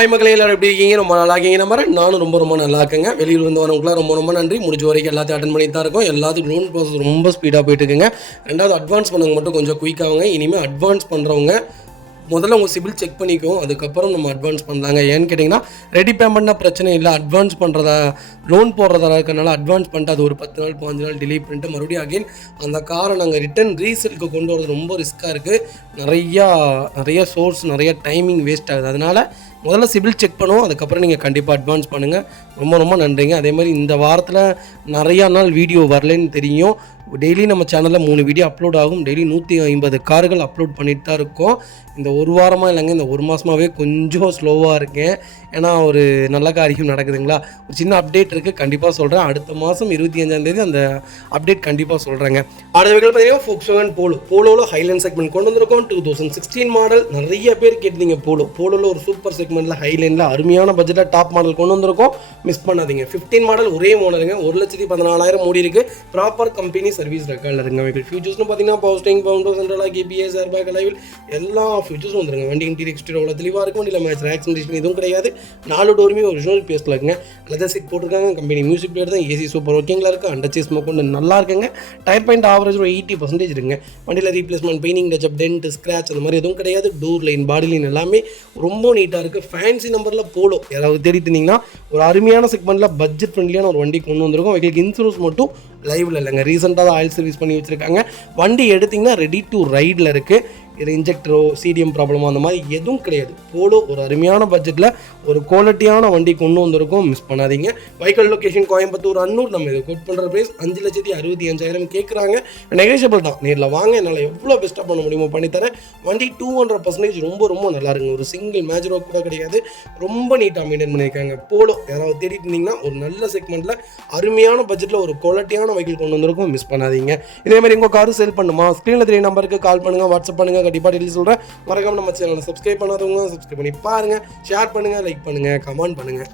Hi மக்களே, எல்லாரும் எப்படி இருக்கீங்க? ரொம்ப நல்லா இருக்கீங்க நம்புறேன். நானும் ரொம்ப நல்லா இருக்கேங்க. வெளியூர் இருந்து வரவங்களுக்குலாம் ரொம்ப நன்றி. முடிஞ்ச வரைக்கும் எல்லாத்தையும் அட்டன் பண்ணிட்டு தான் இருக்கோம். எல்லாத்துக்கும் லோன் ப்ராசஸ் ரொம்ப ஸ்பீடாக போயிட்டு இருக்குங்க. ரெண்டாவது அட்வான்ஸ் பண்ணவங்க மட்டும் கொஞ்சம் குயிக்காகுங்க. இனிமேல் அட்வான்ஸ் பண்ணுறவங்க முதல்ல உங்கள் சிபில் செக் பண்ணிக்கும், அதுக்கப்புறம் நம்ம அட்வான்ஸ் பண்ணலாங்க. ஏன்னு கேட்டிங்கன்னா ரெடி பேமெண்ட்னா பிரச்சனை இல்லை. அட்வான்ஸ் பண்ணுறதா லோன் போடுறதா இருக்கிறனால அட்வான்ஸ் பண்ணிட்டு அது ஒரு 10 நாள் 15 நாள் டிலே பண்ணிட்டு மறுபடியும் அகைன் அந்த காரை நாங்கள் ரிட்டன் ரீசேலுக்கு கொண்டு வரது ரொம்ப ரிஸ்க்காக இருக்குது. நிறைய சோர்ஸ் நிறைய டைமிங் வேஸ்ட் ஆகுது. அதனால் முதல்ல சிபில் செக் பண்ணுவோம், அதுக்கப்புறம் நீங்கள் கண்டிப்பாக அட்வான்ஸ் பண்ணுங்கள். ரொம்ப நன்றிங்க. அதே மாதிரி இந்த வாரத்தில் நிறையா நாள் வீடியோ வரலன்னு தெரியும். டெய்லி நம்ம சேனலில் 3 வீடியோ அப்லோட் ஆகும். டெய்லி 150 கார்கள் அப்லோட் பண்ணிட்டு தான் இருக்கோம். இந்த ஒரு வாரமாக இல்லைங்க, இந்த ஒரு மாதமாகவே கொஞ்சம் ஸ்லோவாக இருக்கேன். ஏன்னா ஒரு நல்ல காரியம் நடக்குதுங்களா. ஒரு சின்ன அப்டேட் இருக்குது, கண்டிப்பாக சொல்கிறேன். அடுத்த மாதம் 25ஆம் அந்த அப்டேட் கண்டிப்பாக சொல்கிறேங்க. அடுத்த வீடியோ பார்த்தீங்கன்னா Volkswagen போலோவில் ஹைலைன் செக்மெண்ட் கொண்டு வந்திருக்கோம். 2016 மாடல். நிறைய பேர் கேட்டீங்க. போலோவில் ஒரு சூப்பர் செக்மெண்ட்டில் ஹைலைனில் அருமையான பட்ஜெட்டில் டாப் மாடல் கொண்டு வந்திருக்கோம். மிஸ் பண்ணாதீங்க. 15 மாடல் ஒரே ஓனருங்க. 1,14,000 மூடி இருக்குது. ப்ராப்பர் கம்பெனி சர்வீஸ் ரெக்கார்டில் இருங்க. வெஹிக்கிள் ஃபியூச்சர்ஸ்னு பார்த்தீங்கன்னா பவர் ஸ்டீரிங், பவுண்டர், சென்ட்ரலாக கேபிஎஸ், ஏர்பேக், அலைவில் எல்லா ஃபியூச்சர்ஸும் வந்துருங்க. வண்டி இன்டீரியர் எக்ஸ்டீரியர் அவ்வளோ தெளிவாக இருக்கும். வண்டியில் மேட்ச் ஆக்சிடென்ட் எதுவும் கிடையாது. 4 டோருமே ஒரிஜினல் பேஸில் இருக்குங்க. லெதர் சீட் போட்டிருக்காங்க. கம்பெனி மியூசிக் பிளேயர் தான். ஏசி சூப்பர் ஒர்க்கிங்கில் இருக்குது. அண்டர் சேஸ் கொண்டு நல்லா இருக்குங்க. டயர் பாயிண்ட் ஆவரேஜ் ஒரு 80% இருக்குங்க. வண்டியில் replacement, painting, touch-up, dent, scratch அந்த மாதிரி எதுவும் கிடையாது. டோர் லைன், பாடி லைன் எல்லாமே ரொம்ப நீட்டாக இருக்குது. ஃபேன்சி நம்பரில் போலோ யாராவது தேடிட்டு இருந்தீங்கன்னா ஒரு அருமையான செக்மெண்ட்டில் பட்ஜெட் ஃப்ரெண்ட்லியான ஒரு வண்டி கொண்டு வந்திருக்கும். உங்களுக்கு இன்சூரன்ஸ் மட்டும் லைவில் இல்லைங்க. ரீசெண்டாக தான் ஆயில் சர்வீஸ் பண்ணி வச்சுருக்காங்க. வண்டி எடுத்திங்கன்னா ரெடி டு ரைடில் இருக்குது. இது இன்ஜெக்டரோ சிடிஎம் ப்ராப்ளமோ அந்த மாதிரி எதுவும் கிடையாது. போலோ ஒரு அருமையான பட்ஜெட்டில் ஒரு குவாலிட்டியான வண்டி கொண்டு வந்திருக்கோம். மிஸ் பண்ணாதீங்க. Vehicle location Coimbatore, Annur. நம்ம இதை கோட் பண்ணுற ப்ரைஸ் 5,65,000 கேட்குறாங்க. நெகோஷியபிள் தான். நேரில் வாங்க, என்னால் எவ்வளோ பெஸ்ட்டாக பண்ண முடியுமோ பண்ணித்தரேன். வண்டி 200% ரொம்ப நல்லா இருக்குங்க. ஒரு சிங்கிள் மேஜர் ஒர்க் கூட கிடையாது. ரொம்ப நீட்டாக மெயின்டைன் பண்ணியிருக்காங்க. போலோ யாராவது தேடிட்டு இருந்தீங்கன்னா ஒரு நல்ல செக்மெண்ட்டில் அருமையான பட்ஜெட்டில் ஒரு குவாலிட்டியான வெஹிக்கிள் கொண்டு வந்திருக்கோம். மிஸ் பண்ணாதீங்க. இதேமாதிரி உங்கள் காரு சேல் பண்ணுமா, ஸ்க்ரீனில் 3 நம்பருக்கு கால் பண்ணுங்கள், வாட்ஸ்அப் பண்ணுங்கள். கண்டிப்பாக டீட்டெயில் சொல்கிறேன். மறக்காம நம்ம சேனலை சப்ஸ்கிரைப் பண்ணாதவங்க சப்ஸ்கிரைப் பண்ணி பாருங்கள். ஷேர் பண்ணுங்கள், லைக் பண்ணுங்கள், கமெண்ட் பண்ணுங்கள்.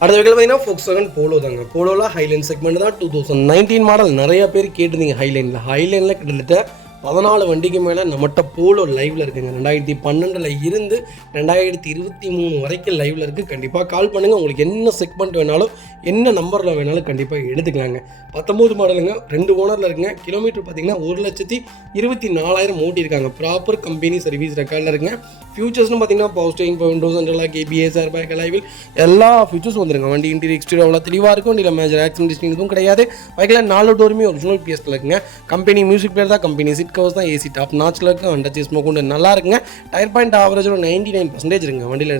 அடுத்த வெஹிக்கிள் பார்த்தீங்கன்னா Volkswagen போலோ தாங்க. போலோவில் ஹைலைன் செக்மெண்ட் தான். 2019 மாடல். நிறைய பேர் கேட்டுருந்தீங்க ஹைலைனில் கிட்டத்தட்ட 14 வண்டிக்கு மேலே நம்மகிட்ட போலோ லைவில் இருக்குங்க. 2012 இருந்து 2023 வரைக்கும் லைவில் இருக்குது. கண்டிப்பாக கால் பண்ணுங்கள். உங்களுக்கு என்ன செக்மெண்ட் வேணாலும் என்ன நம்பரில் வேணாலும் கண்டிப்பாக எடுத்துக்கலாங்க. 19 மாடலுங்க. 2 ஓனரில் இருக்குங்க. கிலோமீட்டர் பார்த்தீங்கன்னா 1,24,000 ஓட்டியிருக்காங்க. ப்ராப்பர் கம்பெனி சர்வீஸ் ரெக்கார்டில் இருக்குங்க. ஃபியூச்சர்ஸ்னு பார்த்தீங்கன்னா பவர் ஸ்டீரிங், பவுண்டர், சென்ட்ரலாக கேபிஎஸ், ஏர்பேக், அலைவில் எல்லா ஃபியூச்சர்ஸும் வந்துருங்க. வண்டி இன்டீரியர் எக்ஸ்டீரியர் அவ்வளோ தெளிவாக இருக்கும். வண்டியில் மேஜர் ஆக்சிடென்ட் எதுவும் கிடையாது. வெஹிக்கிள் 4 டோருமே ஒரிஜினல் பேஸில் இருக்குங்க. கம்பெனி மியூசிக் பிளேயர் தான். கம்பெனி சீட் கவர்ஸ் தான். ஏசி டாப் நாச்சில் இருக்குது. அண்டர் சேஸ் கொண்டு நல்லா இருக்குங்க. டயர் பாயிண்ட் ஆவரேஜ் ஒரு 99% இருக்குங்க. வண்டியில்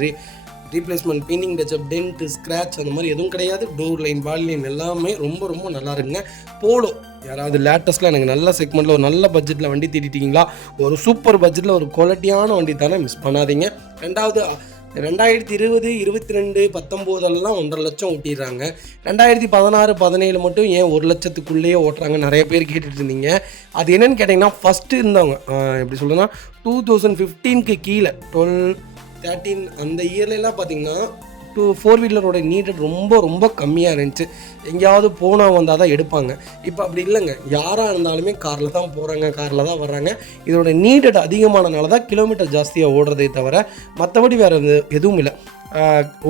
replacement, painting, touch-up, dent, scratch அந்த மாதிரி எதுவும் கிடையாது. டோர் லைன், பாடி லைன் எல்லாமே ரொம்ப நல்லா இருக்குங்க. போலோ யாராவது லேட்டஸ்ட்டில் எனக்கு நல்ல செக்மெண்ட்டில் ஒரு நல்ல பட்ஜெட்டில் வண்டி தேடிட்டீங்களா, ஒரு சூப்பர் பட்ஜெட்டில் ஒரு குவாலிட்டியான வண்டி தானே, மிஸ் பண்ணாதீங்க. ரெண்டாவது 2020, 22, 19 1.5 லட்சம் ஓட்டிடுறாங்க. 2016, 17 மட்டும் ஏன் 1 லட்சத்துக்குள்ளேயே ஓட்டுறாங்க நிறைய பேர் கேட்டுட்டு இருந்தீங்க. அது என்னென்னு கேட்டிங்கன்னா ஃபஸ்ட்டு இருந்தவங்க எப்படி சொல்லுன்னா 2015க்கு கீழே 12, 13 அந்த இயர்லாம் பார்த்தீங்கன்னா 4 வீலரோட நீடட் ரொம்ப கம்மியாக இருந்துச்சு. எங்கேயாவது போனால் வந்தால் தான் எடுப்பாங்க. இப்போ அப்படி இல்லைங்க. யாராக இருந்தாலுமே காரில் தான் போகிறாங்க, காரில் தான் வர்றாங்க. இதோட நீடட் அதிகமானனால தான் கிலோமீட்டர் ஜாஸ்தியாக ஓடுறதே தவிர மற்றபடி வேறு எதுவும் இல்லை.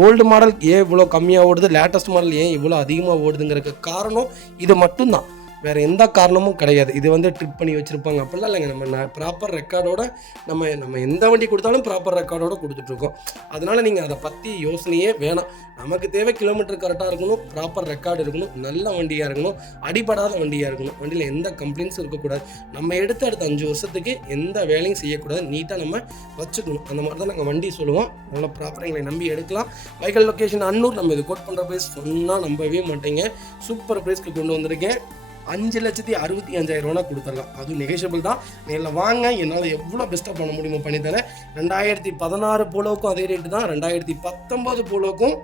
ஓல்டு மாடல் ஏன் இவ்வளோ கம்மியாக ஓடுது, லேட்டஸ்ட் மாடல் ஏன் இவ்வளோ அதிகமாக ஓடுதுங்கிறதுக்கு காரணம் இது மட்டும்தான். வேறு எந்த காரணமும் கிடையாது. இது ட்ரிப் பண்ணி வச்சுருப்பாங்க அப்படிலாம் இல்லைங்க. நம்ம ப்ராப்பர் ரெக்கார்டோட நம்ம எந்த வண்டி கொடுத்தாலும் ப்ராப்பர் ரெக்கார்டோடு கொடுத்துட்ருக்கோம். அதனால் நீங்கள் அதை பற்றி யோசனையே வேணாம். நமக்கு தேவை கிலோமீட்டர் கரெக்டாக இருக்கணும், ப்ராப்பர் ரெக்கார்டு இருக்கணும், நல்ல வண்டியாக இருக்கணும், அடிபடாத வண்டியாக இருக்கணும். வண்டியில் எந்த கம்ப்ளைண்ட்ஸும் இருக்கக்கூடாது. நம்ம அடுத்த 5 வருஷத்துக்கு எந்த வேலையும் செய்யக்கூடாது. நீட்டாக நம்ம வச்சுக்கணும். அந்த மாதிரி தான் நாங்கள் வண்டி சொல்லுவோம். அதனால் ப்ராப்பராக எங்களை நம்பி எடுக்கலாம். Vehicle location Annur. நம்ம இது கோட் பண்ணுற ப்ரைஸ் சொன்னால் நம்பவே மாட்டேங்க. சூப்பர் ப்ரைஸ்க்கு கொண்டு வந்திருக்கேன். 5,65,000 கொடுத்துடலாம். அதுவும் நெகோஷியபிள் தான். நேரில் வாங்க, என்னால் எவ்வளோ பெஸ்ட்டாக பண்ண முடியுமோ பண்ணித்தரேன். 2016 போலோவுக்கும் அதே ரேட்டு தான். 2019 போலோவுக்கும்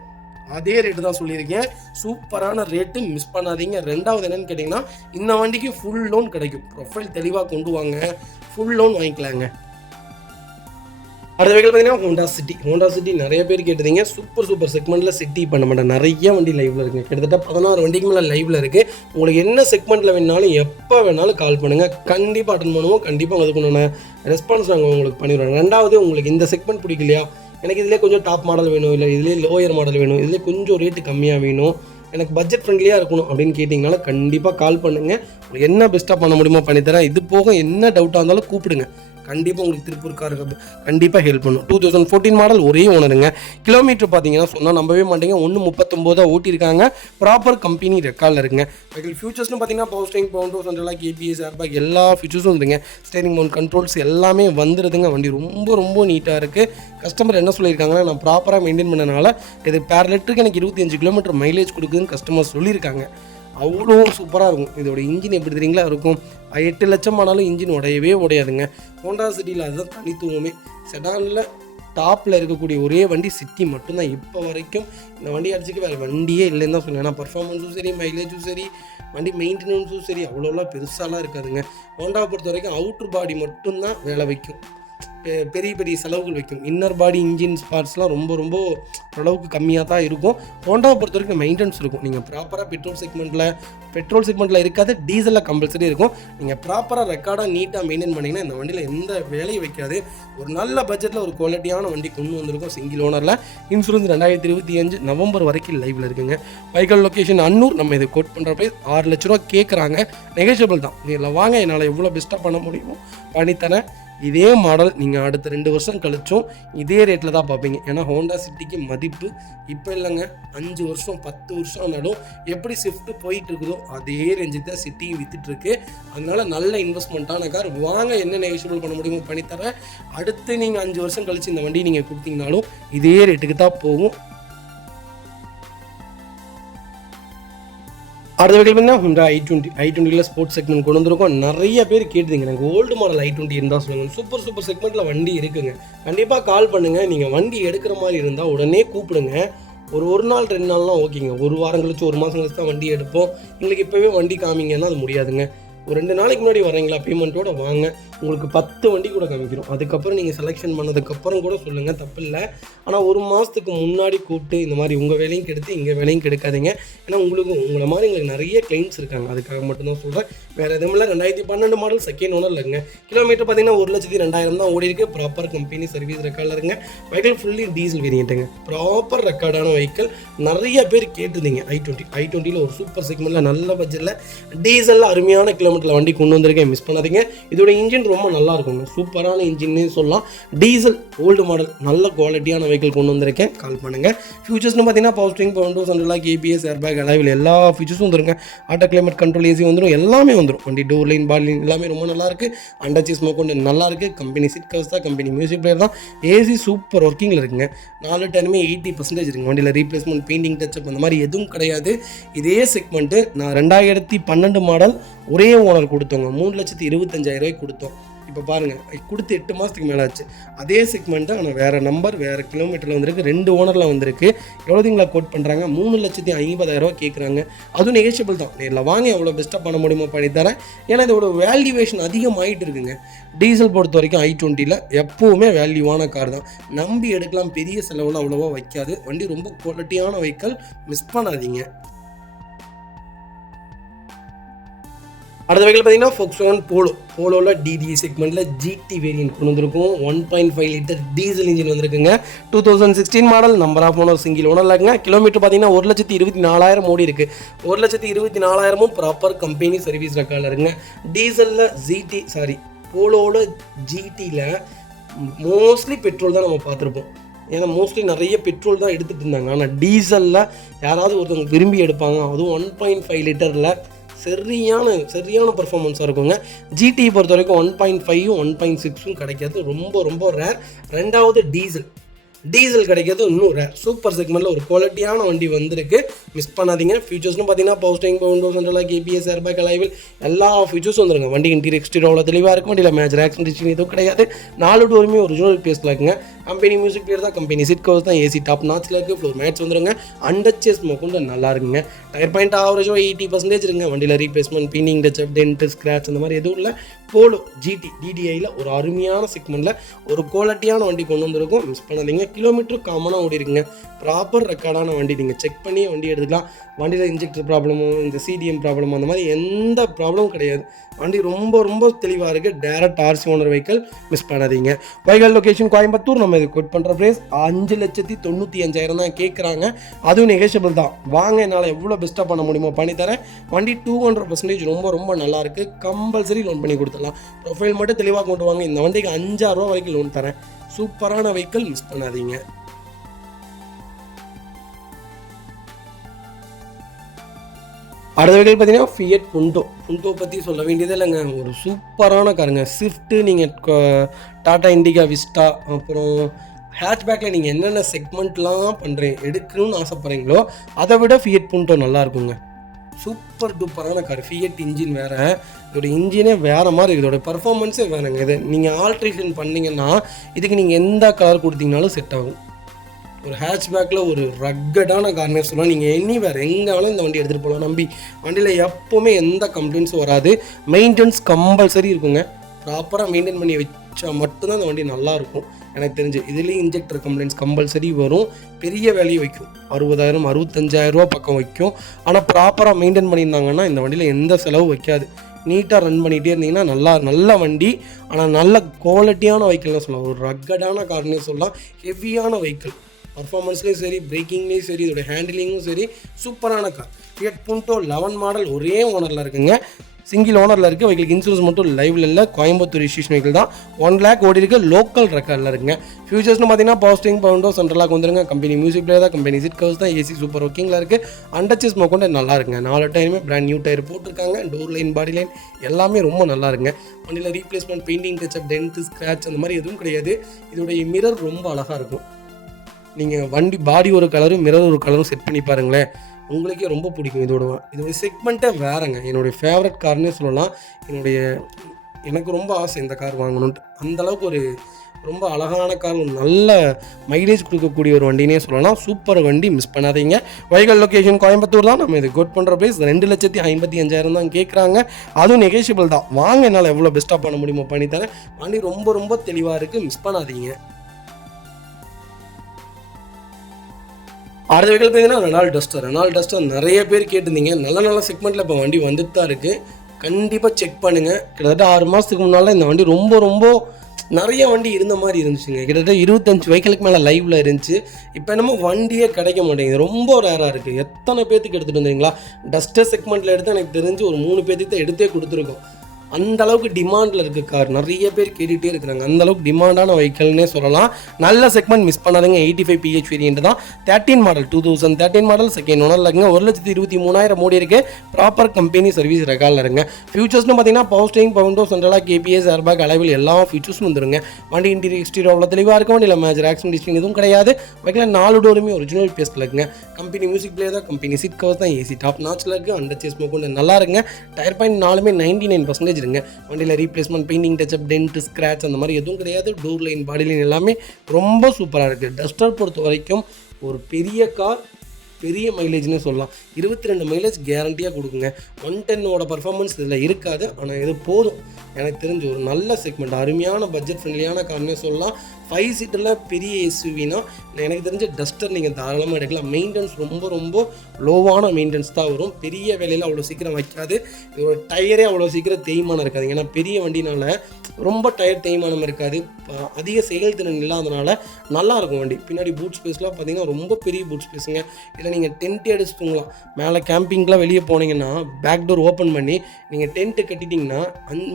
அதே ரேட்டு தான் சொல்லியிருக்கேன். சூப்பரான ரேட்டு, மிஸ் பண்ணாதீங்க. ரெண்டாவது என்னென்னு கேட்டிங்கன்னா இந்த வண்டிக்கு ஃபுல் லோன் கிடைக்கும். ப்ரொஃபைல் தெளிவாக கொண்டு வாங்க, ஃபுல் லோன் வாங்கிக்கலாங்க. அடுத்த வெஹிக்கிள் பார்த்தீங்கன்னா ஹோண்டா சிட்டி நிறைய பேர் கேட்டதீங்க. சூப்பர் செக்மெண்ட்டில் சிட்டி பண்ண மாட்டேன், நிறைய வண்டி லைவில் இருக்குது. கிட்டத்தட்ட 16 வண்டிக்கு மேலே லைவில் இருக்குது. உங்களுக்கு என்ன செக்மெண்ட்டில் வேணாலும் எப்போ வேணாலும் கால் பண்ணுங்கள், கண்டிப்பாக அட்டன் பண்ணுவோம். கண்டிப்பாக அதுக்குண்டான ரெஸ்பான்ஸ் நாங்கள் உங்களுக்கு பண்ணிடுவோம். ரெண்டாவது, உங்களுக்கு இந்த செக்மெண்ட் பிடிக்கலையா, எனக்கு இதிலே கொஞ்சம் டாப் மாடல் வேணும், இல்லை இதிலே லோயர் மாடல் வேணும், இதிலே கொஞ்சம் ரேட்டு கம்மியாக வேணும், எனக்கு பட்ஜெட் ஃப்ரெண்ட்லியாக இருக்கணும் அப்படின்னு கேட்டிங்கனால கண்டிப்பாக கால் பண்ணுங்கள். உங்களுக்கு என்ன பெஸ்ட்டாக பண்ண முடியுமோ பண்ணித்தரேன். இது போக என்ன டவுட்டாக இருந்தாலும் கூப்பிடுங்க, கண்டிப்பாக உங்களுக்கு திருப்பூர் கார் கண்டிப்பாக ஹெல்ப் பண்ணும். 2014 மாடல், ஒரே ஓனருங்க. கிலோமீட்டர் பார்த்தீங்கன்னா சொன்னால் நம்பவே மாட்டீங்க, 139 ஓட்டியிருக்காங்க. ப்ராப்பர் கம்பெனி ரெக்கார்டில் இருக்குங்க. வெஹிக்கிள் ஃபியூச்சர்ஸ்னு பார்த்தீங்கன்னா பவர் ஸ்டீரிங், பவுண்டோ, சென்ட்ரலாக கேபிஎஸ், ஏர்பேக் எல்லா ஃபியூச்சர்ஸும் வந்துருங்க. ஸ்டேரிங் மவுண்ட் கண்ட்ரோல்ஸ் எல்லாமே வந்துடுதுங்க. வண்டி ரொம்ப நீட்டாக இருக்குது. கஸ்டமர் என்ன சொல்லியிருக்காங்கன்னா, நான் ப்ராப்பராக மெயின்டைன் பண்ணனால இது பேர் லிட்டருக்கு எனக்கு 25 கிலோமீட்டர் மைலேஜ் கொடுக்குதுன்னு கஸ்டமர் சொல்லியிருக்காங்க. அவ்வளோ சூப்பராக இருக்கும். இதோட இன்ஜின் எப்படி தெரியுங்களா இருக்கும், 8 லட்சம் ஆனாலும் இன்ஜின் உடையாதுங்க. ஹோண்டா சிட்டியில் அதுதான் தனித்துவமே. செடானில் டாப்பில் இருக்கக்கூடிய ஒரே வண்டி சிட்டி மட்டும்தான். இப்போ வரைக்கும் இந்த வண்டி அடிச்சுக்க வேறு வண்டியே இல்லைன்னு தான் சொல்லுவேன். ஏன்னா பர்ஃபார்மன்ஸும் சரி, மைலேஜும் சரி, வண்டி மெயின்டெனன்ஸும் சரி அவ்வளோலாம் பெருசாலாம் இருக்காதுங்க. ஹோண்டாவை பொறுத்த வரைக்கும் அவுட்ரு பாடி மட்டும்தான் வேலை வைக்கும், பெரிய செலவுகள் வைக்கும். இன்னர் பாடி இன்ஜின் பார்ட்ஸ்லாம் ரொம்ப அளவுக்கு கம்மியாக தான் இருக்கும். ஹோண்டாவை பொறுத்த வரைக்கும் மெயின்டெனன்ஸ் இருக்கும். நீங்கள் ப்ராப்பராக பெட்ரோல் செக்மெண்ட்டில் இருக்காது, டீசலில் கம்பல்சரி இருக்கும். நீங்கள் ப்ராப்பராக ரெக்கார்டாக நீட்டாக மெயின்டைன் பண்ணிங்கன்னா இந்த வண்டியில் எந்த வேலையும் வைக்காது. ஒரு நல்ல பட்ஜெட்டில் ஒரு குவாலிட்டியான வண்டி கொண்டு வந்திருக்கும். சிங்கிள் ஓனரில். இன்சூரன்ஸ் 2025 நவம்பர் வரைக்கும் லைவில் இருக்குங்க. Vehicle location Annur. நம்ம இது கோட் பண்ணுற ப்ரைஸ் 6 லட்ச ரூபா கேட்குறாங்க. நெகோஷியபிள் தான். நீங்கள் வாங்க, என்னால் எவ்வளோ பெஸ்ட்டாக பண்ண முடியுமோ பண்ணித்தரேன். இதே மாடல் நீங்கள் அடுத்த 2 வருஷம் கழிச்சும் இதே ரேட்டில் தான் பார்ப்பீங்க. ஏன்னா ஹோண்டா சிட்டிக்கு மதிப்பு இப்போ இல்லைங்க, 5 வருஷம் 10 வருஷம் ஆனாலும் எப்படி ஸ்விஃப்ட் போயிட்டு இருக்குதோ அதே ரேஞ்சுக்கு தான் சிட்டியும் வித்துட்ருக்கு. அதனால நல்ல இன்வெஸ்ட்மெண்ட்டான கார். வாங்க, என்ன நெகோஷியபிள் பண்ண முடியுமோ பண்ணித்தரேன். அடுத்து நீங்கள் 5 வருஷம் கழிச்சு இந்த வண்டி நீங்கள் கொடுத்தீங்கனாலும் இதே ரேட்டுக்கு தான் போகும். அடுத்த வெஹிக்கிள் பார்த்தீங்கன்னா ஹுண்டா i20 ஸ்போர்ட்ஸ் செக்மெண்ட் கொண்டு வந்திருக்கோம். நிறைய பேர் கேட்டுங்க, எனக்கு ஓல்டு மாடல் i20 இருந்தால் சொல்லுங்கள். சூப்பர் செக்மெண்ட்டில் வண்டி இருக்குங்க. கண்டிப்பாக கால் பண்ணுங்கள். நீங்கள் வண்டி எடுக்கிற மாதிரி இருந்தால் உடனே கூப்பிடுங்க. ஒரு நாள் 2 நாள்லாம் ஓகேங்க. ஒரு வாரம் கழிச்சு 1 மாதம் கழிச்சு தான் வண்டி எடுப்போம். எங்களுக்கு இப்போவே வண்டி காமிங்கன்னா அது முடியாதுங்க. ஒரு 2 நாளைக்கு முன்னாடி வரீங்களா, பேமெண்ட்டோட வாங்க, உங்களுக்கு 10 வண்டி கூட காமிக்கிறோம். அதுக்கப்புறம் நீங்கள் செலெக்ஷன் பண்ணதுக்கப்புறம் கூட சொல்லுங்கள், தப்பு இல்லை. ஆனால் 1 மாதத்துக்கு முன்னாடி கூப்பிட்டு இந்த மாதிரி உங்கள் வேலையும் கெடுத்து இங்கே வேலையும் கெடுக்காதீங்க. ஏன்னா உங்களை மாதிரி எங்களுக்கு நிறைய கிளைண்ட்ஸ் இருக்காங்க, அதுக்காக மட்டும்தான் சொல்கிறேன். வேறு எதுவும் இல்லை. 2012 மாடல் செகண்ட் ஓனர் இல்லைங்க. கிலோமீட்டர் பார்த்தீங்கன்னா 1,02,000 தான் ஓடி இருக்குது. ப்ராப்பர் கம்பெனி சர்வீஸ் ரெக்கார்டில் இருங்க. வெஹிக்கிள் ஃபுல்லி டீசல் வேரியண்ட்டுங்க. ப்ராப்பர் ரெக்கார்டான வெஹிக்கிள். நிறைய பேர் கேட்டிருந்தீங்க. i20யில் ஒரு சூப்பர் செக்மெண்ட்டில் நல்ல பட்ஜெட்டில் டீசலில் அருமையான கிலோமீட்டரில் வண்டி கொண்டு வந்திருக்கேன், மிஸ் பண்ணாதீங்க. இதோட இன்ஜின் ரொம்ப நல்லா இருக்குங்க, சூப்பரான இன்ஜின்னு சொல்லலாம். டீசல் ஓல்டு மாடல் நல்ல குவாலிட்டியான வெஹிக்கிள் கொண்டு வந்திருக்கேன், கால் பண்ணுங்கள். ஃபியூச்சர்ஸ்னு பார்த்தீங்கன்னா பவர் ஸ்டீரிங், பவுண்டோ, சென்ட்ரலாக கேபிஎஸ், ஏர்பேக், அலாவில் எல்லா ஃபீச்சர்ஸும் வந்துருங்க. ஆட்டோ கிளைமேட் கண்ட்ரோல், ஏசி வந்துடும், எல்லாமே வந்துடும். வண்டி டோர் லைன், பால் லைன் எல்லாமே ரொம்ப நல்லாயிருக்கு. அண்டர்ச்சி ஸ்மோக் கொண்டு நல்லாயிருக்கு. கம்பெனி சீட் கவர்ஸ் தான், கம்பெனி மியூசிக் பிளேயர் தான். ஏசி சூப்பர் ஒர்க்கிங்கில் இருக்குங்க. 4 டயருமே 80% இருக்குங்க. வண்டியில் ரீப்ளேஸ்மெண்ட், பெயிண்டிங், டச்சப் அந்த மாதிரி எதுவும் கிடையாது. இதே செக்மெண்ட்டு நான் 2012 மாடல் ஒரே ஓனர் கொடுத்தோங்க, 3,25,000 கொடுத்தோம். இப்போ பாருங்கள், கொடுத்து 8 மாதத்துக்கு மேலே ஆச்சு. அதே செக்மெண்ட்டு ஆனால் வேறு நம்பர், வேறு கிலோமீட்டரில் வந்திருக்கு. 2 ஓனரில் வந்திருக்கு. எவ்வளோதிங்களா கோட் பண்ணுறாங்க, 3,50,000 கேட்குறாங்க. அதுவும் நெகோஷியபிள் தான். நேரில் வாங்க, எவ்வளோ பெஸ்ட்டாக பண்ண முடியுமோ பண்ணித்தரேன். ஏன்னா இதோட வேல்யூவேஷன் அதிகமாகிட்டு இருக்குங்க. டீசல் பொறுத்த வரைக்கும் i20யில் எப்போவுமே வேல்யூவான கார் தான், நம்பி எடுக்கலாம். பெரிய செலவுலாம் அவ்வளோவா வைக்காது. வண்டி ரொம்ப குவாலிட்டியான வெஹிக்கிள், மிஸ் பண்ணாதீங்க. அடுத்த வெஹிக்கிள் பார்த்தீங்கன்னா Volkswagen போலோவில் DDI செக்மெண்ட்டில் GT வேரியன்ட் கொண்டு வந்திருக்கும். 1.5 லிட்டர் டீசல் இன்ஜின் வந்திருக்குங்க. 2016 model, number of owner, single ஓனரில் இருக்குங்க. கிலோமீட்டர் பார்த்தீங்கன்னா 1,24,000 ஓடி இருக்குது. 1,24,000 ப்ராப்பர் கம்பெனி சர்வீஸ் ரெக்கார்டில் இருக்குங்க. டீசலில் போலோவில் GTயில் மோஸ்ட்லி பெட்ரோல் தான் நம்ம பார்த்துருப்போம். ஏன்னா மோஸ்ட்லி நிறைய பெட்ரோல் தான் எடுத்துகிட்டு இருந்தாங்க. ஆனால் டீசலில் யாராவது ஒருத்தவங்க விரும்பி எடுப்பாங்க. அதுவும் 1.5 லிட்டரில் சரியான பர்ஃபார்மன்ஸாக இருக்குங்க. GT பொறுத்த வரைக்கும் 1.5ம் 1.6ம் கிடைக்காது, ரொம்ப ரேர். ரெண்டாவது டீசல் கிடைக்கிறது இன்னும் ரேர். சூப்பர் செக்மெண்ட்டில் ஒரு குவாலிட்டியான வண்டி வந்திருக்கு, மிஸ் பண்ணாதீங்க. ஃபியூச்சர்ஸ்னு பார்த்தீங்கன்னா பவர் ஸ்டீரிங், பவுண்டோ, சென்ட்ரலாக கேபிஎஸ், ஏர்பேக், அலாவில் எல்லா ஃபியூச்சர்ஸும் வந்துருங்க. வண்டி இன்டீரியர் எக்ஸ்டீரியர் அவ்வளோ தெளிவாக இருக்கும். வண்டியில் மேஜர் ஆக்சிடென்ட் எதுவும் கிடையாது. 4 டோருமே ஒரிஜினல் பேஸில் இருக்குங்க. கம்பெனி மியூசிக் பிளேயர் தான், கம்பெனி சீட் கவர்ஸ் தான், ஏசி டாப் நாச்சில் இருக்குது. ஃப்ளோர் மேட்ச் வந்துருங்க. அண்டர்ச்சேஸ் மொக்கொண்டு நல்லா இருக்குங்க. டயர் பாயிண்ட் ஆவரேஜாக 80% இருக்குங்க. வண்டியில் replacement, painting, touch-up, dent, scratch அந்த மாதிரி எதுவும் இல்லை. போலோ ஜிடி டிடிஐயில் ஒரு அருமையான செக்மெண்ட்டில் ஒரு குவாலிட்டியான வண்டி கொண்டு வந்திருக்கும். மிஸ் பண்ணாதீங்க. கிலோமீட்டர் காமனாக ஓடி இருக்குங்க. ப்ராப்பர் ரெக்கார்டான வண்டி. நீங்கள் செக் பண்ணி வண்டி எடுத்துக்கலாம். வண்டியில் இன்ஜெக்டர் ப்ராப்ளமோ இந்த சிடிஎம் ப்ராப்ளமோ அந்த மாதிரி எந்த ப்ராப்ளமும் கிடையாது. வண்டி ரொம்ப ரொம்ப தெளிவாக இருக்குது. Direct RC owner vehicle. Miss பண்ணாதீங்க. Vehicle location Coimbatore. நம்ம இது கோட் பண்ணுற ப்ரைஸ் 5,95,000 தான் கேட்குறாங்க. அதுவும் நெகோஷியபிள் தான். வாங்க, என்னால் எவ்வளோ பெஸ்ட்டாக பண்ண முடியுமோ பண்ணித்தரேன். வண்டி 200% ரொம்ப ரொம்ப நல்லாயிருக்கு. கம்பல்சரி லோன் பண்ணி கொடுத்துடலாம். ப்ரொஃபைல் மட்டும் தெளிவாக கொண்டு வாங்க. இந்த வண்டிக்கு 5,000 ரூபா வரைக்கும் லோன் தரேன். சூப்பரான வெஹிக்கிள். மிஸ் பண்ணாதீங்க. அடுத்த வெஹிக்கிள் பார்த்தீங்கன்னா ஃபியட் புண்டோ பற்றி சொல்ல வேண்டியதே இல்லைங்க. ஒரு சூப்பரான காருங்க. ஸ்விஃப்ட்டு, நீங்கள் டாடா இண்டிகா விஸ்டா, அப்புறம் ஹேட்ச்பேக்கில் நீங்கள் என்னென்ன செக்மெண்ட்லாம் எடுக்கணும்னு ஆசைப்பட்றீங்களோ அதை விட ஃபியட் புண்டோ நல்லாயிருக்குங்க. சூப்பர் டூப்பரான கார். ஃபியட் இன்ஜின் வேறு, இதோட இன்ஜினே வேறு மாதிரி இருக்குது. இதோட பர்ஃபார்மன்ஸே வேறுங்க. இது நீங்கள் ஆல்ட்ரேஷன் பண்ணிங்கன்னா இதுக்கு நீங்கள் எந்த கலர் கொடுத்தீங்கனாலும் செட் ஆகும். ஒரு ஹேட்ச்பேக்கில் ஒரு ரக்கடான கார்னே சொல்லலாம். நீங்கள் எனிவேர் எங்கேனாலும் இந்த வண்டி எடுத்துகிட்டு போகலாம். நம்பி வண்டியில் எப்போவுமே எந்த கம்ப்ளைண்ட்ஸும் வராது. மெயின்டெனன்ஸ் கம்பல்சரி இருக்குங்க. ப்ராப்பராக மெயின்டைன் பண்ணி வச்சா மட்டும்தான் இந்த வண்டி நல்லாயிருக்கும். எனக்கு தெரிஞ்சு இதுலேயும் இன்ஜெக்டர் கம்ப்ளைண்ட்ஸ் கம்பல்சரி வரும். பெரிய வேலையை வைக்கும். 60,000 65,000 ரூபா பக்கம் வைக்கும். ஆனால் ப்ராப்பராக மெயின்டைன் பண்ணியிருந்தாங்கன்னா இந்த வண்டியில் எந்த செலவும் வைக்காது. நீட்டாக ரன் பண்ணிகிட்டே இருந்தீங்கன்னா நல்ல வண்டி. ஆனால் நல்ல குவாலிட்டியான வெஹிக்கிள்னு சொல்லலாம். ஒரு ரக்கடான கார்னே சொல்லலாம். ஹெவியான வெஹிக்கிள். பர்ஃபார்மன்ஸ்லேயும் சரி, பிரேக்கிங்லேயும் சரி, இதோட ஹேண்டிலிங்கும் சரி, சூப்பரான கார். ஃபியட் புண்டோ 11 மாடல் ஒரே ஓனரில் இருக்குங்க. சிங்கிள் ஓனரில் இருக்குது. வெஹிக்கிளுக்கு இன்சூரன்ஸ் மட்டும் லைவில் இல்லை. கோயம்புத்தூர் ரிஜிஸ்ட்ரேஷன் வெஹிக்கிள் தான். 1 lakh ஓடி இருக்குது. லோக்கல் ரெக்கார்டில் இருக்குங்க. ஃபியூச்சர்ஸ்னு பார்த்தீங்கன்னா பவர் ஸ்டீரிங், பவர் விண்டோ, சென்ட்ரலாக வந்துருங்க. கம்பெனி மியூசிக் பிளேயர் தான். கம்பெனி சீட் கவர்ஸ் தான். ஏசி சூப்பர் ஒர்க்கிங்கில் இருக்குது. அண்டர்ச்சேஸ் மொக்கொண்டு நல்லா இருக்குங்க. 4 டயருமே பிராண்ட் நியூ டயர் போட்டிருக்காங்க. டோர் லைன், பாடி லைன் எல்லாமே ரொம்ப நல்லா இருக்குங்க. வண்டியில் replacement, painting touch-up, dent, scratch அந்த மாதிரி எதுவும் கிடையாது. இதோடைய மிரர் ரொம்ப அழகாக இருக்கும். நீங்கள் வண்டி பாடி ஒரு கலரும் மிரர் ஒரு கலரும் செட் பண்ணி பாருங்களேன், உங்களுக்கே ரொம்ப பிடிக்கும். இதோட செக்மெண்ட்டே வேறுங்க. என்னுடைய ஃபேவரட் கார்னே சொல்லலாம். எனக்கு ரொம்ப ஆசை இந்த கார் வாங்கணுன்ட்டு. அந்தளவுக்கு ஒரு ரொம்ப அழகான கார், ஒரு நல்ல மைலேஜ் கொடுக்கக்கூடிய ஒரு வண்டினே சொல்லலாம். சூப்பர் வண்டி. மிஸ் பண்ணாதீங்க. வெஹிக்கிள் லொகேஷன் கோயம்புத்தூர் தான். நம்ம இது கோட் பண்ணுற ப்ரைஸ் 2,55,000 தான் கேட்குறாங்க. அதுவும் நெகோஷியபிள் தான். வாங்க, என்னால் எவ்வளோ பெஸ்ட்டாக பண்ண முடியுமோ பண்ணித்தரேன். வண்டி ரொம்ப ரொம்ப தெளிவாக இருக்குது. மிஸ் பண்ணாதீங்க. அடுத்த வெஹிக்கிள் பார்த்தீங்கன்னா ரெனால்ட் டஸ்டர் நிறைய பேர் கேட்டிருந்தீங்க. நல்ல செக்மெண்ட்டில் இப்போ வண்டி வந்துட்டு தான் இருக்குது. கண்டிப்பாக செக் பண்ணுங்கள். கிட்டத்தட்ட 6 மாதத்துக்கு முன்னால் இந்த வண்டி ரொம்ப ரொம்ப நிறைய வண்டி இருந்த மாதிரி இருந்துச்சுங்க. கிட்டத்தட்ட 25 வெஹிக்கிளுக்கு மேலே லைவில் இருந்துச்சு. இப்போ என்னமோ வண்டியே கிடைக்க மாட்டேங்குது. ரொம்ப ரேராக இருக்குது. எத்தனை பேர்த்துக்கு எடுத்துகிட்டு வந்துருங்களா? டஸ்டர் செக்மெண்ட்டில் எடுத்து எனக்கு தெரிஞ்சு ஒரு 3 பேர்த்துக்கு தான் எடுத்தே கொடுத்துருக்கோம். அந்தளவுக்கு டிமாண்டில் இருக்குது கார். நிறைய பேர் கேட்டுகிட்டே இருக்கிறாங்க. அந்தளவுக்கு டிமாண்டான வெஹிக்கிள்னே சொல்லலாம். நல்ல செக்மெண்ட். மிஸ் பண்ணாதீங்க. 85 PH வேரியன்ட் தான். 13 மாடல் 2013 மாடல் செகண்ட் ஓனரில் இருக்குங்க. 1,23,000 ஓடி இருக்குது. ப்ராப்பர் கம்பெனி சர்வீஸ் ரெக்கார்டில் இருங்க. ஃபியூச்சர்ஸ்னு பார்த்தீங்கன்னா பவர் ஸ்டீரிங், பவர் விண்டோ, சென்ட்ரலாக கேபிஎஸ், ஏர்பேக், அலைவில் எல்லா ஃபியூச்சர்ஸும் வந்துருங்க. வண்டி இன்டீரியர் எக்ஸ்டீரியர் அவ்வளோ தெளிவாக இருக்கும். வண்டியில் மேஜர் ஆக்சிடென்ட் ஹிஸ்ட்ரி எதுவும் கிடையாது. வெஹிக்கில் 4 டோருமே ஒரிஜினல் பேஸ்ட்டில் இருக்குங்க. கம்பெனி மியூசிக் பிளேயர் தான். கம்பெனி சீட் கவர்ஸ் தான். ஏசி டாப் நாச்சில் இருக்குது. அண்டர்ச்சேஸ் மொக்கொண்டு நல்லா இருக்குங்க. டயர் பாயிண்ட் 4மே 99% இருங்க. வண்டியில் replacement, painting touch-up, dent, scratch அந்த மாதிரி எதுவும் கிடையாது. டோர் லைன், பாடி லைன் எல்லாமே ரொம்ப சூப்பராக இருக்குது. டஸ்டர் பொறுத்த வரைக்கும் ஒரு பெரிய கார், பெரிய மைலேஜ்னு சொல்லலாம். 22 மைலேஜ் கேரண்டியாக கொடுக்குங்க. 110 பர்ஃபார்மன்ஸ் இதில் இருக்காது. ஆனால் இது போதும். எனக்கு தெரிஞ்ச ஒரு நல்ல செக்மெண்ட், அருமையான பட்ஜெட் ஃப்ரெண்ட்லியான கார்னே சொல்லலாம். 5 சீட்டில் பெரிய எஸ்யூவினா எனக்கு தெரிஞ்ச டஸ்டர் நீங்கள் தாராளமாக எடுக்கலாம். மெயின்டெனன்ஸ் ரொம்ப ரொம்ப லோவான மெயின்டெனன்ஸ் தான் வரும். பெரிய வேலையில் அவ்வளோ சீக்கிரம் வைக்காது. இதோட டயரே அவ்வளோ சீக்கிரம் தேய்மானம் இருக்காது. ஏன்னா பெரிய வண்டினால ரொம்ப டயர் தேய்மானம் இருக்காது. அதிக செயல்திறன் இல்லாதனால நல்லாயிருக்கும் வண்டி. பின்னாடி பூட் ஸ்பேஸ்லாம் பார்த்தீங்கன்னா ரொம்ப பெரிய பூட் ஸ்பேஸுங்க. இதில் நீங்கள் டென்ட்டே அடிச்சு தூங்கலாம். மேலே கேம்பிங்லாம் வெளியே போனீங்கன்னா பேக் டோர் ஓப்பன் பண்ணி நீங்கள் டென்ட்டு கட்டிட்டிங்கன்னா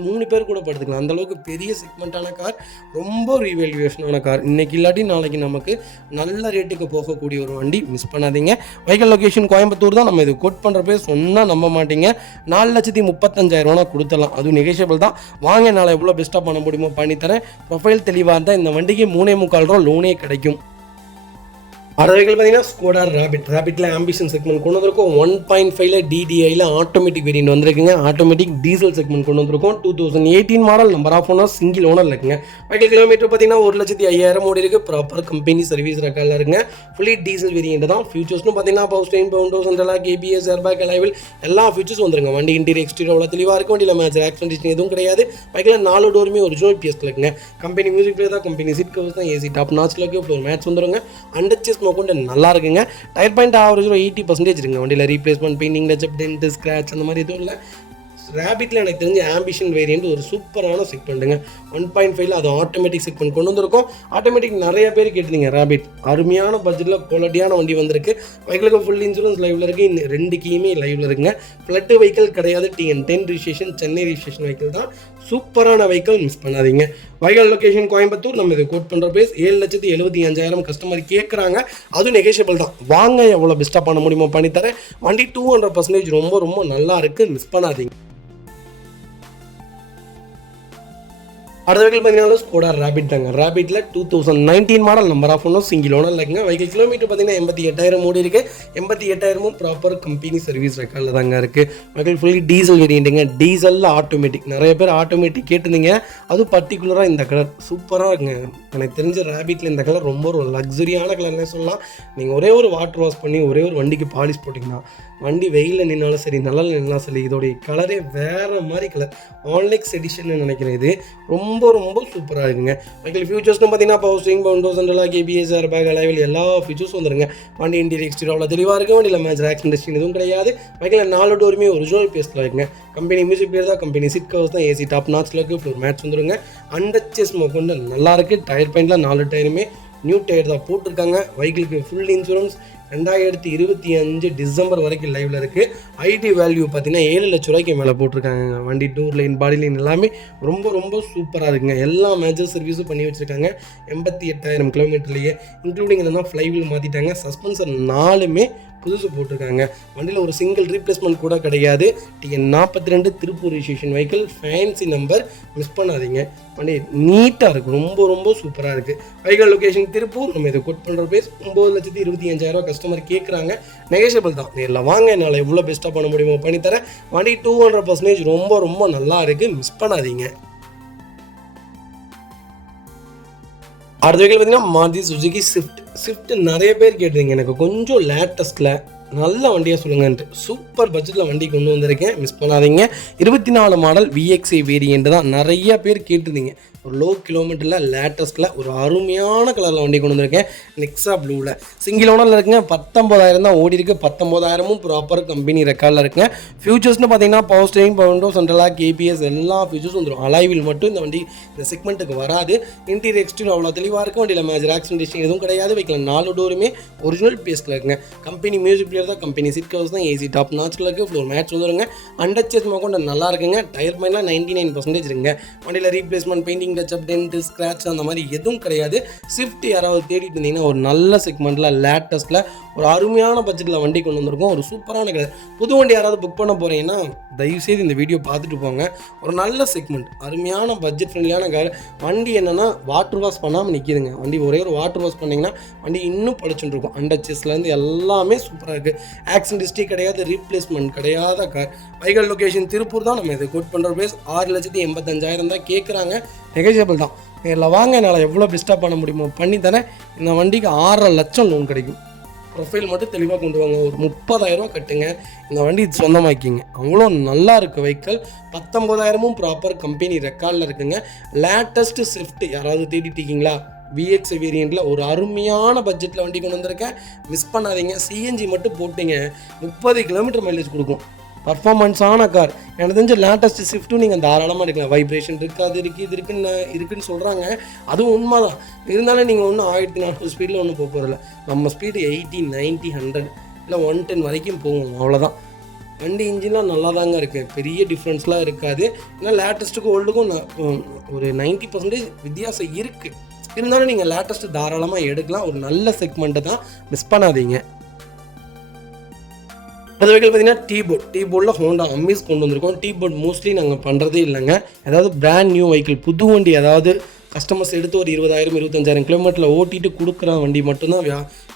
3 பேர் கூட படுத்துக்கலாம். அந்தளவுக்கு பெரிய செக்மெண்ட்டான கார், ரொம்ப ரீவேல்யூவேஷனான கார். இன்றைக்கி இல்லாட்டி நாளைக்கு நமக்கு நல்ல ரேட்டுக்கு போகக்கூடிய ஒரு வண்டி. மிஸ் பண்ணாதீங்க. வெஹிக்கிள் லொகேஷன் கோயம்புத்தூர் தான். நம்ம இது கோட் பண்ணுற பேர் சொன்னால் நம்ப மாட்டீங்க. 4,35,000 கொடுத்துடலாம். அதுவும் நெகோஷியபிள் தான். வாங்க, நாளை எவ்வளோ பெஸ்ட்டாக பண்ண முடியுமோ பண்ணித்தரேன். ப்ரொஃபைல் தெளிவாக இருந்தால் இந்த வண்டிக்கு 3.25 ரூபா லோனே கிடைக்கும். அடுத்த வெஹிக்கிள் பார்த்தீங்கன்னா ஸ்கோடா ரேபிட்டில் ஆம்பிஷன் செக்மெண்ட் கொண்டு வந்திருக்கோம். 1.5ல டிடிஐயில் ஆட்டோமேட்டிக் வேரியன்ட் வந்திருக்குங்க. ஆட்டோமேட்டிக் டீசல் செக்மெண்ட் கொண்டு வந்திருக்கோம். 2018 model, number of owner single owner இருக்குங்க. வெஹிக்கிள் கிலோமீட்டர் பார்த்தீங்கன்னா 1,05,000 ஓடி இருக்குது. ப்ராப்பர் கம்பெனி சர்வீஸ் ரெக்கார்டில் இருக்குங்க. ஃபுல்லி டீசல் வேரியன்ட் தான். ஃபியூச்சர்ஸ்னு பார்த்தீங்கன்னா பவர் ஸ்டீரிங், பவுண்டோ சென்ட்ரலாக், ஏபிஎஸ், ஏர்பேக், அலைவில் எல்லா ஃபியூச்சர்ஸ் வந்துருங்க. வண்டி இன்டீரியர் எக்ஸ்டீரியர் அவ்வளோ தெளிவாக இருக்கும். வண்டியில் மேட்ச் ஆக்சிடென்ட் எதுவும் கிடையாது. வெஹிக்கில் 4 டோருமே ஒரிஜினல் பிஎஸ்ல இருக்குங்க. கம்பெனி மியூசிக் பிளேயர் தான், கம்பெனி சீட் கவர்ஸ் தான், ஏசி டாப் நாச்சில் இருக்குது. ஃப்ளோர் மேட்ச் வந்துருங்க. அண்டர்ச்சேஸ் கொண்டு நல்லா இருக்குங்க. டயர் பாயிண்ட் ஆவரேஜ் 80% இருக்குங்க. வண்டியில் replacement, painting, touch-up, dent, scratch அந்த மாதிரி எதுவும் இல்லை. ரேபிட்டில் எனக்கு தெரிஞ்ச ஆம்பிஷன் வேரியன்ட் ஒரு சூப்பரான செக்மெண்ட்டுங்க. 1.5ல அது ஆட்டோமேட்டிக் செக்மெண்ட் கொண்டு வந்திருக்கோம். ஆட்டோமேட்டிக் நிறைய பேர் கேட்டிருந்தீங்க. ரேபிட் அருமையான பட்ஜெட்டில் குவாலிட்டியான வண்டி வந்திருக்கு. வெஹிக்கிளுக்கு ஃபுல் இன்சூரன்ஸ் லைவில் இருக்குது. 2 கீயுமே லைவில் இருக்குங்க. ஃப்ளட் வெஹிக்கிள் கிடையாது. TN10 registration, Chennai registration vehicle தான். சூப்பரான வெஹிக்கிள், மிஸ் பண்ணாதீங்க. Vehicle location Coimbatore. நம்ம இதை கோட் பண்ணுற பிரைஸ் 7,75,000 கஸ்டமர் கேட்குறாங்க. அதுவும் நெகோஷியபிள் தான். வாங்க, எவ்வளோ பெஸ்ட்டாக பண்ண முடியுமோ பண்ணித்தரேன். வண்டி 200% ரொம்ப ரொம்ப நல்லா இருக்குது, மிஸ் பண்ணாதீங்க. அடுத்த வெஹிக்கிள் பார்த்தீங்கன்னா ஸ்கோடா ரேபிட் தாங்க. ரேபிட்டில் 2019 model, number of owner single owner இருக்குங்க. வெஹிக்கிள் கிலோமீட்டர் பார்த்தீங்கன்னா 88,000 ஓடி இருக்குது. 88,000 ப்ராப்பர் கம்பெனி சர்வீஸ் ரெக்கார்டில் தாங்க இருக்குது. வெஹிக்கிள் ஃபுல்லி டீசல் வேரியண்ட்டுங்க. டீசலில் ஆட்டோமேட்டிக். நிறைய பேர் ஆட்டோமேட்டிக் கேட்டுருந்தீங்க. அதுவும் பர்டிகுலராக இந்த கலர் சூப்பராக இருக்குங்க. எனக்கு தெரிஞ்ச ரேபிட்டில் இந்த கலர் ரொம்ப ஒரு லக்ஸரியான கலர்னே சொல்லலாம். நீங்கள் ஒரே ஒரு வாட்டர் வாஷ் பண்ணி ஒரே ஒரு வண்டிக்கு பாலிஷ் போட்டிங்கன்னா வண்டி வெயிலில் நின்னாலும் சரி, நல்லா நின்னாலும் சரி, இதோடைய கலரே வேறு மாதிரி கலர். ஆன்லைக்ஸ் எடிஷன் நினைக்கிறேன். இது ரொம்ப ரொம்ப சூப்பராக இருக்குங்க. வெஹிக்கிள் ஃபியூச்சர்ஸ்னு பார்த்தீங்கன்னா பவர் ஸ்டீரிங், பவுண்டோ சென்ட்ரலாக், ஏபிஎஸ், ஏர்பேக், அலைவில் எல்லா ஃபியூச்சர்ஸ் வந்துருங்க. வண்டி இன்டீரியர் எக்ஸ்டீரியர் அவ்வளோ தெளிவாக இருக்கும். வண்டியில் மேட்ச் ஆக்சிடென்ட் எதுவும் கிடையாது. வெஹிக்கிள் 4 டோருமே ஒரிஜினல் பேஸ்ட்டில் இருக்குங்க. கம்பெனி மியூசிக் பிளேயர் தான், கம்பெனி சீட் கவர்ஸ் தான், ஏசி டாப் நாச்சில் இருக்குது. ஃப்ளோர் மேட்ச் வந்துருங்க. அண்டர்ச்சேஸ் கொண்டு நல்லா இருக்குது. டயர் பாயிண்டில் 4 டயருமே நியூ டயர் தான் போட்டிருக்காங்க. வெஹிக்கிளுக்கு ஃபுல் இன்சூரன்ஸ் 2025 டிசம்பர் வரைக்கும் லைவில் இருக்குது. ஐடி வேல்யூ பார்த்தீங்கன்னா 7 லட்ச ரூபாய்க்கு மேலே போட்டிருக்காங்க. வண்டி டூர் லைன், பாடி லைன் எல்லாமே ரொம்ப ரொம்ப சூப்பராக இருக்குங்க. எல்லா மேஜர் சர்வீஸும் பண்ணி வச்சுருக்காங்க. 88,000 கிலோமீட்டர்லேயே, இன்க்ளூடிங் என்னன்னா ஃப்ளைவீல் மாற்றிட்டாங்க. சஸ்பென்சர் 4மே புதுசு போட்டிருக்காங்க. வண்டியில் ஒரு சிங்கிள் ரீப்ளேஸ்மெண்ட் கூட கிடையாது. TN42 Tiruppur registration vehicle, fancy number, miss பண்ணாதீங்க. வண்டி நீட்டாக இருக்குது, ரொம்ப ரொம்ப சூப்பராக இருக்குது. Vehicle location Tiruppur. நம்ம இதை கோட் பண்ணுற பிரைஸ் 9,25,000 கஸ்டமர் கேட்குறாங்க. நெகோஷியபிள் தான். நேரில் வாங்க, என்னால் எவ்வளோ பெஸ்ட்டாக பண்ண முடியுமோ பண்ணித்தரேன். வண்டி 200% ரொம்ப ரொம்ப நல்லா இருக்குது, மிஸ் பண்ணாதீங்க. அடுத்த வெஹிக்கிள் பார்த்தீங்கன்னா மாருதி சுசுகி ஸ்விஃப்ட் நிறைய பேர் கேட்டிருந்தீங்க. எனக்கு கொஞ்சம் லேட்டஸ்ட்டில் நல்ல வண்டியாக சொல்லுங்கன்ட்டு சூப்பர் பட்ஜெட்டில் வண்டி கொண்டு வந்திருக்கேன், மிஸ் பண்ணாதீங்க. 24 மாடல் VXI வேரியண்ட் தான். நிறைய பேர் கேட்டிருந்தீங்க. ஒரு லோ கிலோமீட்டரில் லேட்டஸ்ட்டில் ஒரு அருமையான கலரில் வண்டி கொண்டு வந்திருக்கேன். நெக்ஸா ப்ளூவில் சிங்கிள் ஓனரில் இருக்குங்க. 19,000 தான் ஓடி இருக்குது. 19,000 ப்ராப்பர் கம்பெனி ரெக்கார்டில் இருக்குங்க. ஃபியூச்சர்ஸ்னு பார்த்தீங்கன்னா பவர் ஸ்டீரிங், பவுண்டோ சென்ட்ரலாக், ஏபிஎஸ் எல்லா ஃபியூச்சர்ஸும் வந்துடும். அலைவில் மட்டும் இந்த வண்டி இந்த செக்மெண்ட்டுக்கு வராது. இன்டீரியர் எக்ஸ்டீரியர் அவ்வளோ தெளிவாக இருக்கும். வண்டியில் மேஜர் ஆக்சிடென்ட் எதுவும் கிடையாது. வெஹிக்கிள் 4 டோருமே ஒரிஜினல் பேஸில் இருக்குங்க. கம்பெனி மியூசிக் பிளேயர் தான், கம்பெனி சீட் கவர்ஸ் தான், ஏசி டாப் நாச்சில் இருக்குது. ஃப்ளோர் மேட்ச் வந்துருங்க. அண்டர்ச்சேஸ் கொண்டு நல்லா இருக்குங்க. டயர் பாயிண்ட்லாம் 99% இருக்குங்க. வண்டியில் replacement, painting, touch-up, dent, scratch அந்த மாதிரி எதுவும் கிடையாது. ஸ்விஃப்ட் யாராவது தேடிட்டு இருந்தீங்கன்னா ஒரு நல்ல செக்மெண்ட்டில் லேட்டஸ்ட்டில் ஒரு அருமையான பட்ஜெட்டில் வண்டி கொண்டு வந்திருக்கோம். ஒரு சூப்பரான கலர். புது வண்டி யாராவது புக் பண்ண போகிறீங்கன்னா தயவுசெய்து இந்த வீடியோ பார்த்துட்டு போங்க. ஒரு நல்ல செக்மெண்ட், அருமையான பட்ஜெட் ஃப்ரெண்ட்லியான கார். வண்டி என்னென்னா வாட்டர் வாஷ் பண்ணாமல் நிற்கிதுங்க. வண்டி ஒரே ஒரு வாட்டர் வாஷ் பண்ணிங்கன்னா வண்டி இன்னும் பழிச்சுட்டு இருக்கும். அண்டர்ச்சேஸ்லேருந்து எல்லாமே சூப்பராக இருக்குது. ஆக்சிடென்ட் ஹிஸ்ட்ரி கிடையாது, ரீப்ளேஸ்மெண்ட் கிடையாத கார். வெஹிக்கிள் லொகேஷன் திருப்பூர் தான். நம்ம இதை கோட் பண்ணுற பிரைஸ் 6,85,000 தான் கேட்குறாங்க. நெகோஷியபிள் தான். நேரில் வாங்க, என்னால் எவ்வளோ பெஸ்ட்டாக பண்ண முடியுமோ பண்ணித்தரேன். இந்த வண்டிக்கு 6.5 லட்சம் லோன் கிடைக்கும். ப்ரொஃபைல் மட்டும் தெளிவாக கொண்டு வாங்க. ஒரு 30,000 கட்டுங்க, இந்த வண்டி சொந்தமாக்கிங்க. அவ்வளோ நல்லா இருக்குது வெஹிக்கிள். 19,000 ப்ராப்பர் கம்பெனி ரெக்கார்டில் இருக்குங்க. லேட்டஸ்ட்டு ஸ்விஃப்ட் யாராவது தேடிட்டு இருக்கீங்களா? VXI வேரியண்ட்டில் ஒரு அருமையான பட்ஜெட்டில் வண்டி கொண்டு வந்திருக்கேன், மிஸ் பண்ணாதீங்க. CNG மட்டும் போட்டிங்க 30 கிலோமீட்டர் மைலேஜ் கொடுக்கும். பர்ஃபார்மன்ஸான கார். எனக்கு தெரிஞ்ச லேட்டஸ்ட் ஸ்விஃப்ட்டும் நீங்கள் தாராளமாக எடுக்கலாம். வைப்ரேஷன் இருக்குது, அது இருக்குது, இது இருக்குன்னு சொல்கிறாங்க. அதுவும் உண்மை தான். இருந்தாலும் நீங்கள் ஒன்றும் 1400 ஸ்பீடில் ஒன்றும் போக போகிறதில்ல. நம்ம ஸ்பீடு 80, 90, 100 இல்லை 110 வரைக்கும் போகும், அவ்வளோதான். வண்டி இன்ஜின்லாம் நல்லா தாங்க இருக்குது, பெரிய டிஃப்ரென்ஸ்லாம் இருக்காது. ஏன்னா லேட்டஸ்ட்டுக்கும் ஓல்டுக்கும் ஒரு 90% வித்தியாசம் இருக்குது. இருந்தாலும் நீங்கள் லேட்டஸ்ட்டு தாராளமாக எடுக்கலாம். ஒரு நல்ல செக்மெண்ட்டு தான், மிஸ் பண்ணாதீங்க. அது வெஹிக்கிள் பார்த்தீங்கன்னா டீ போர்டில் ஹோண்டா அம்மீஸ் கொண்டு வந்திருக்கோம். டீ போர்ட் மோஸ்ட்லி நாங்கள் பண்ணுறதே இல்லைங்க. ஏதாவது பிராண்ட் நியூ வெஹிக்கிள், புது வண்டி ஏதாவது கஸ்டமர்ஸ் எடுத்து ஒரு 20,000 25,000 கிலோமீட்டரில் ஓட்டிட்டு கொடுக்குற வண்டி மட்டும்தான்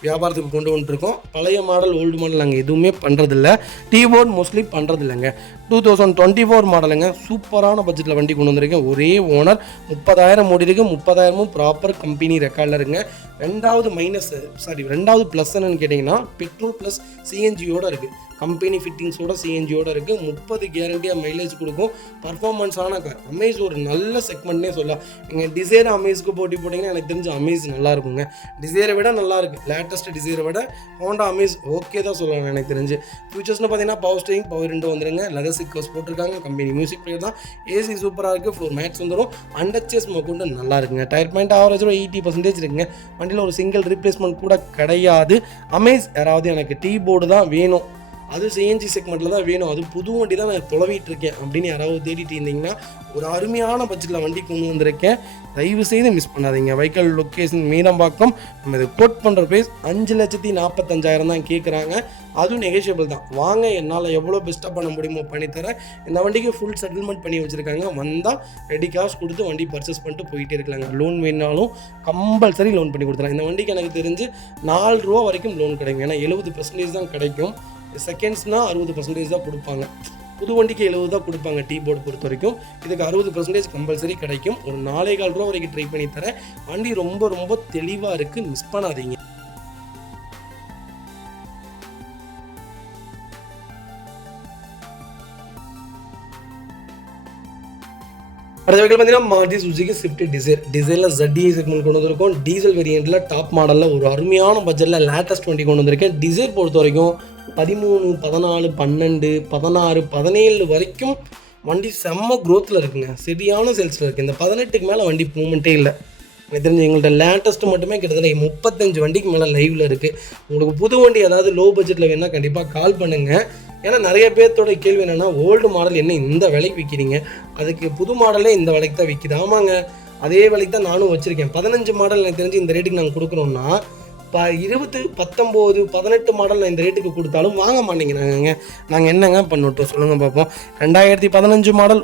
வியாபாரத்துக்கு கொண்டு வந்துட்டுருக்கோம். பழைய மாடல் ஓல்டு மாடல் நாங்கள் எதுவுமே பண்ணுறதில்ல. Deport mostly பண்ணுறதில்லைங்க. 2024 மாடலுங்க. சூப்பரான பட்ஜெட்டில் வண்டி கொண்டு வந்திருக்கேன். ஒரே ஓனர் 30,000 ஓடி இருக்கு. 30,000 ப்ராப்பர் கம்பெனி ரெக்கார்டில் இருங்க. ரெண்டாவது ப்ளஸ் என்னன்னு கேட்டிங்கன்னா பெட்ரோல் ப்ளஸ் சிஎன்ஜியோடு இருக்குது. கம்பெனி ஃபிட்டிங்ஸோட சிஎன்ஜியோட இருக்குது. 30 கேரண்டியாக மைலேஜ் கொடுக்கும். பர்ஃபார்மன்ஸான கார். அமேஸ் ஒரு நல்ல செக்மெண்ட்னே சொல்லலாம். நீங்கள் டிசைர் அமேஸ்க்கு போட்டி போட்டிங்கன்னா எனக்கு தெரிஞ்ச அமேஸ் நல்லா இருக்குங்க. டிசைரை விட நல்லா இருக்குது. லேட்டஸ்ட் டிசைரை விட ஹோண்டா அமேஸ் ஓகே தான் சொல்லலாம் எனக்கு தெரிஞ்சு. ஃபியூச்சர்ஸ்னு பார்த்தீங்கன்னா பவர் ஸ்டீரிங், பவர் விண்டோ வந்துருங்க. லெதர் சீட் கவர்ஸ் போட்டிருக்காங்க. கம்பெனி மியூசிக் பிளேயர் தான். ஏசி சூப்பராக இருக்குது. 4 மேட்ஸ் வந்துடும். அண்டர்ச்சேஸ் கொண்டு நல்லா இருக்குங்க. டயர் பாயிண்ட் ஆவரேஜ் 80% இருக்குங்க. வண்டியில் ஒரு சிங்கிள் ரீப்ளேஸ்மெண்ட் கூட கிடையாது. அமேஸ் யாராவது எனக்கு டீ போர்டு தான் வேணும், அது சிஎன்ஜி செக்மெண்ட்டில் தான் வேணும், அது புது வண்டி தான் நான் தொலைவிட்டு இருக்கேன் அப்படின்னு யாராவது தேடிட்டு இருந்தீங்கன்னா ஒரு அருமையான பட்ஜெட்டில் வண்டி கொண்டு வந்திருக்கேன். தயவு செய்து மிஸ் பண்ணாதீங்க. Vehicle location Meenambakkam. நம்ம இது கோட் பண்ணுற ப்ரைஸ் 5,45,000 தான் கேட்குறாங்க. அதுவும் நெகோஷியபிள் தான். வாங்க, என்னால் எவ்வளோ பெஸ்ட்டாக பண்ண முடியுமோ பண்ணித்தரேன். இந்த வண்டிக்கு ஃபுல் செட்டில்மெண்ட் பண்ணி வச்சுருக்காங்க. வந்தால் ரெடி காசு கொடுத்து வண்டி பர்ச்சேஸ் பண்ணிட்டு போயிட்டே இருக்கலாங்க. லோன் வேணாலும் கம்பல்சரி லோன் பண்ணி கொடுத்துறேன். இந்த வண்டிக்கு எனக்கு தெரிஞ்சு 4 ரூபா வரைக்கும் லோன் கிடைக்கும். ஏன்னா 70% தான் கிடைக்கும். செகண்ட்ஸ்னால் 60% தான் கொடுப்பாங்க. புது வண்டிக்கு 70 தான் கொடுப்பாங்க டீ போர்டு பொறுத்த வரைக்கும். இதுக்கு 60% கம்பல்சரி கிடைக்கும். ஒரு 4,4 ரூபா வரைக்கும் ட்ரை பண்ணி தரேன். வண்டி ரொம்ப ரொம்ப தெளிவாக இருக்குது. மிஸ் பண்ணாதீங்க. அடுத்த வெஹிக்கிள் பார்த்தீங்கன்னா மாருதி சுசுகி ஸ்விஃப்ட் டிசைர். டிசைரில் ZDI செக்மெண்ட் கொண்டு வந்திருக்கோம். டீசல் வேரியண்ட்டில் டாப் மாடலில் ஒரு அருமையான பட்ஜெட்டில் லேட்டஸ்ட் வண்டி கொண்டு வந்திருக்கேன். டிசைர் பொறுத்த வரைக்கும் 13, 14, 12, 16, 17 வரைக்கும் வண்டி செம்ம க்ரோத்தில் இருக்குங்க. சரியான சேல்ஸில் இருக்குது. இந்த 18க்கு மேலே வண்டி மூவ்மெண்ட்டே இல்லை. எனக்கு தெரிஞ்சு எங்கள்கிட்ட லேட்டஸ்ட்டு மட்டுமே கிட்டத்தட்ட 35 வண்டிக்கு மேலே லைவில் இருக்குது. உங்களுக்கு புது வண்டி ஏதாவது லோ பட்ஜெட்டில் வேணால் கண்டிப்பாக கால் பண்ணுங்கள். ஏன்னா நிறைய பேர்த்தோட கேள்வி என்னென்னா, ஓல்டு மாடல் என்ன இந்த விலைக்கு விற்கிறீங்க, அதுக்கு புது மாடலே இந்த விலைக்கு தான் விற்கிது. ஆமாங்க, அதே விலைக்கு தான் நானும் வச்சுருக்கேன். 15 மாடல் எனக்கு தெரிஞ்சு இந்த ரேட்டுக்கு நாங்கள் கொடுக்குறோம்னா, இப்போ 20, 19, 18 மாடல் நான் இந்த ரேட்டுக்கு கொடுத்தாலும் வாங்க மாட்டேங்கிறாங்க. நாங்கள் என்னங்க பண்ணட்டும் சொல்லுங்கள் பார்ப்போம். 2015 மாடல்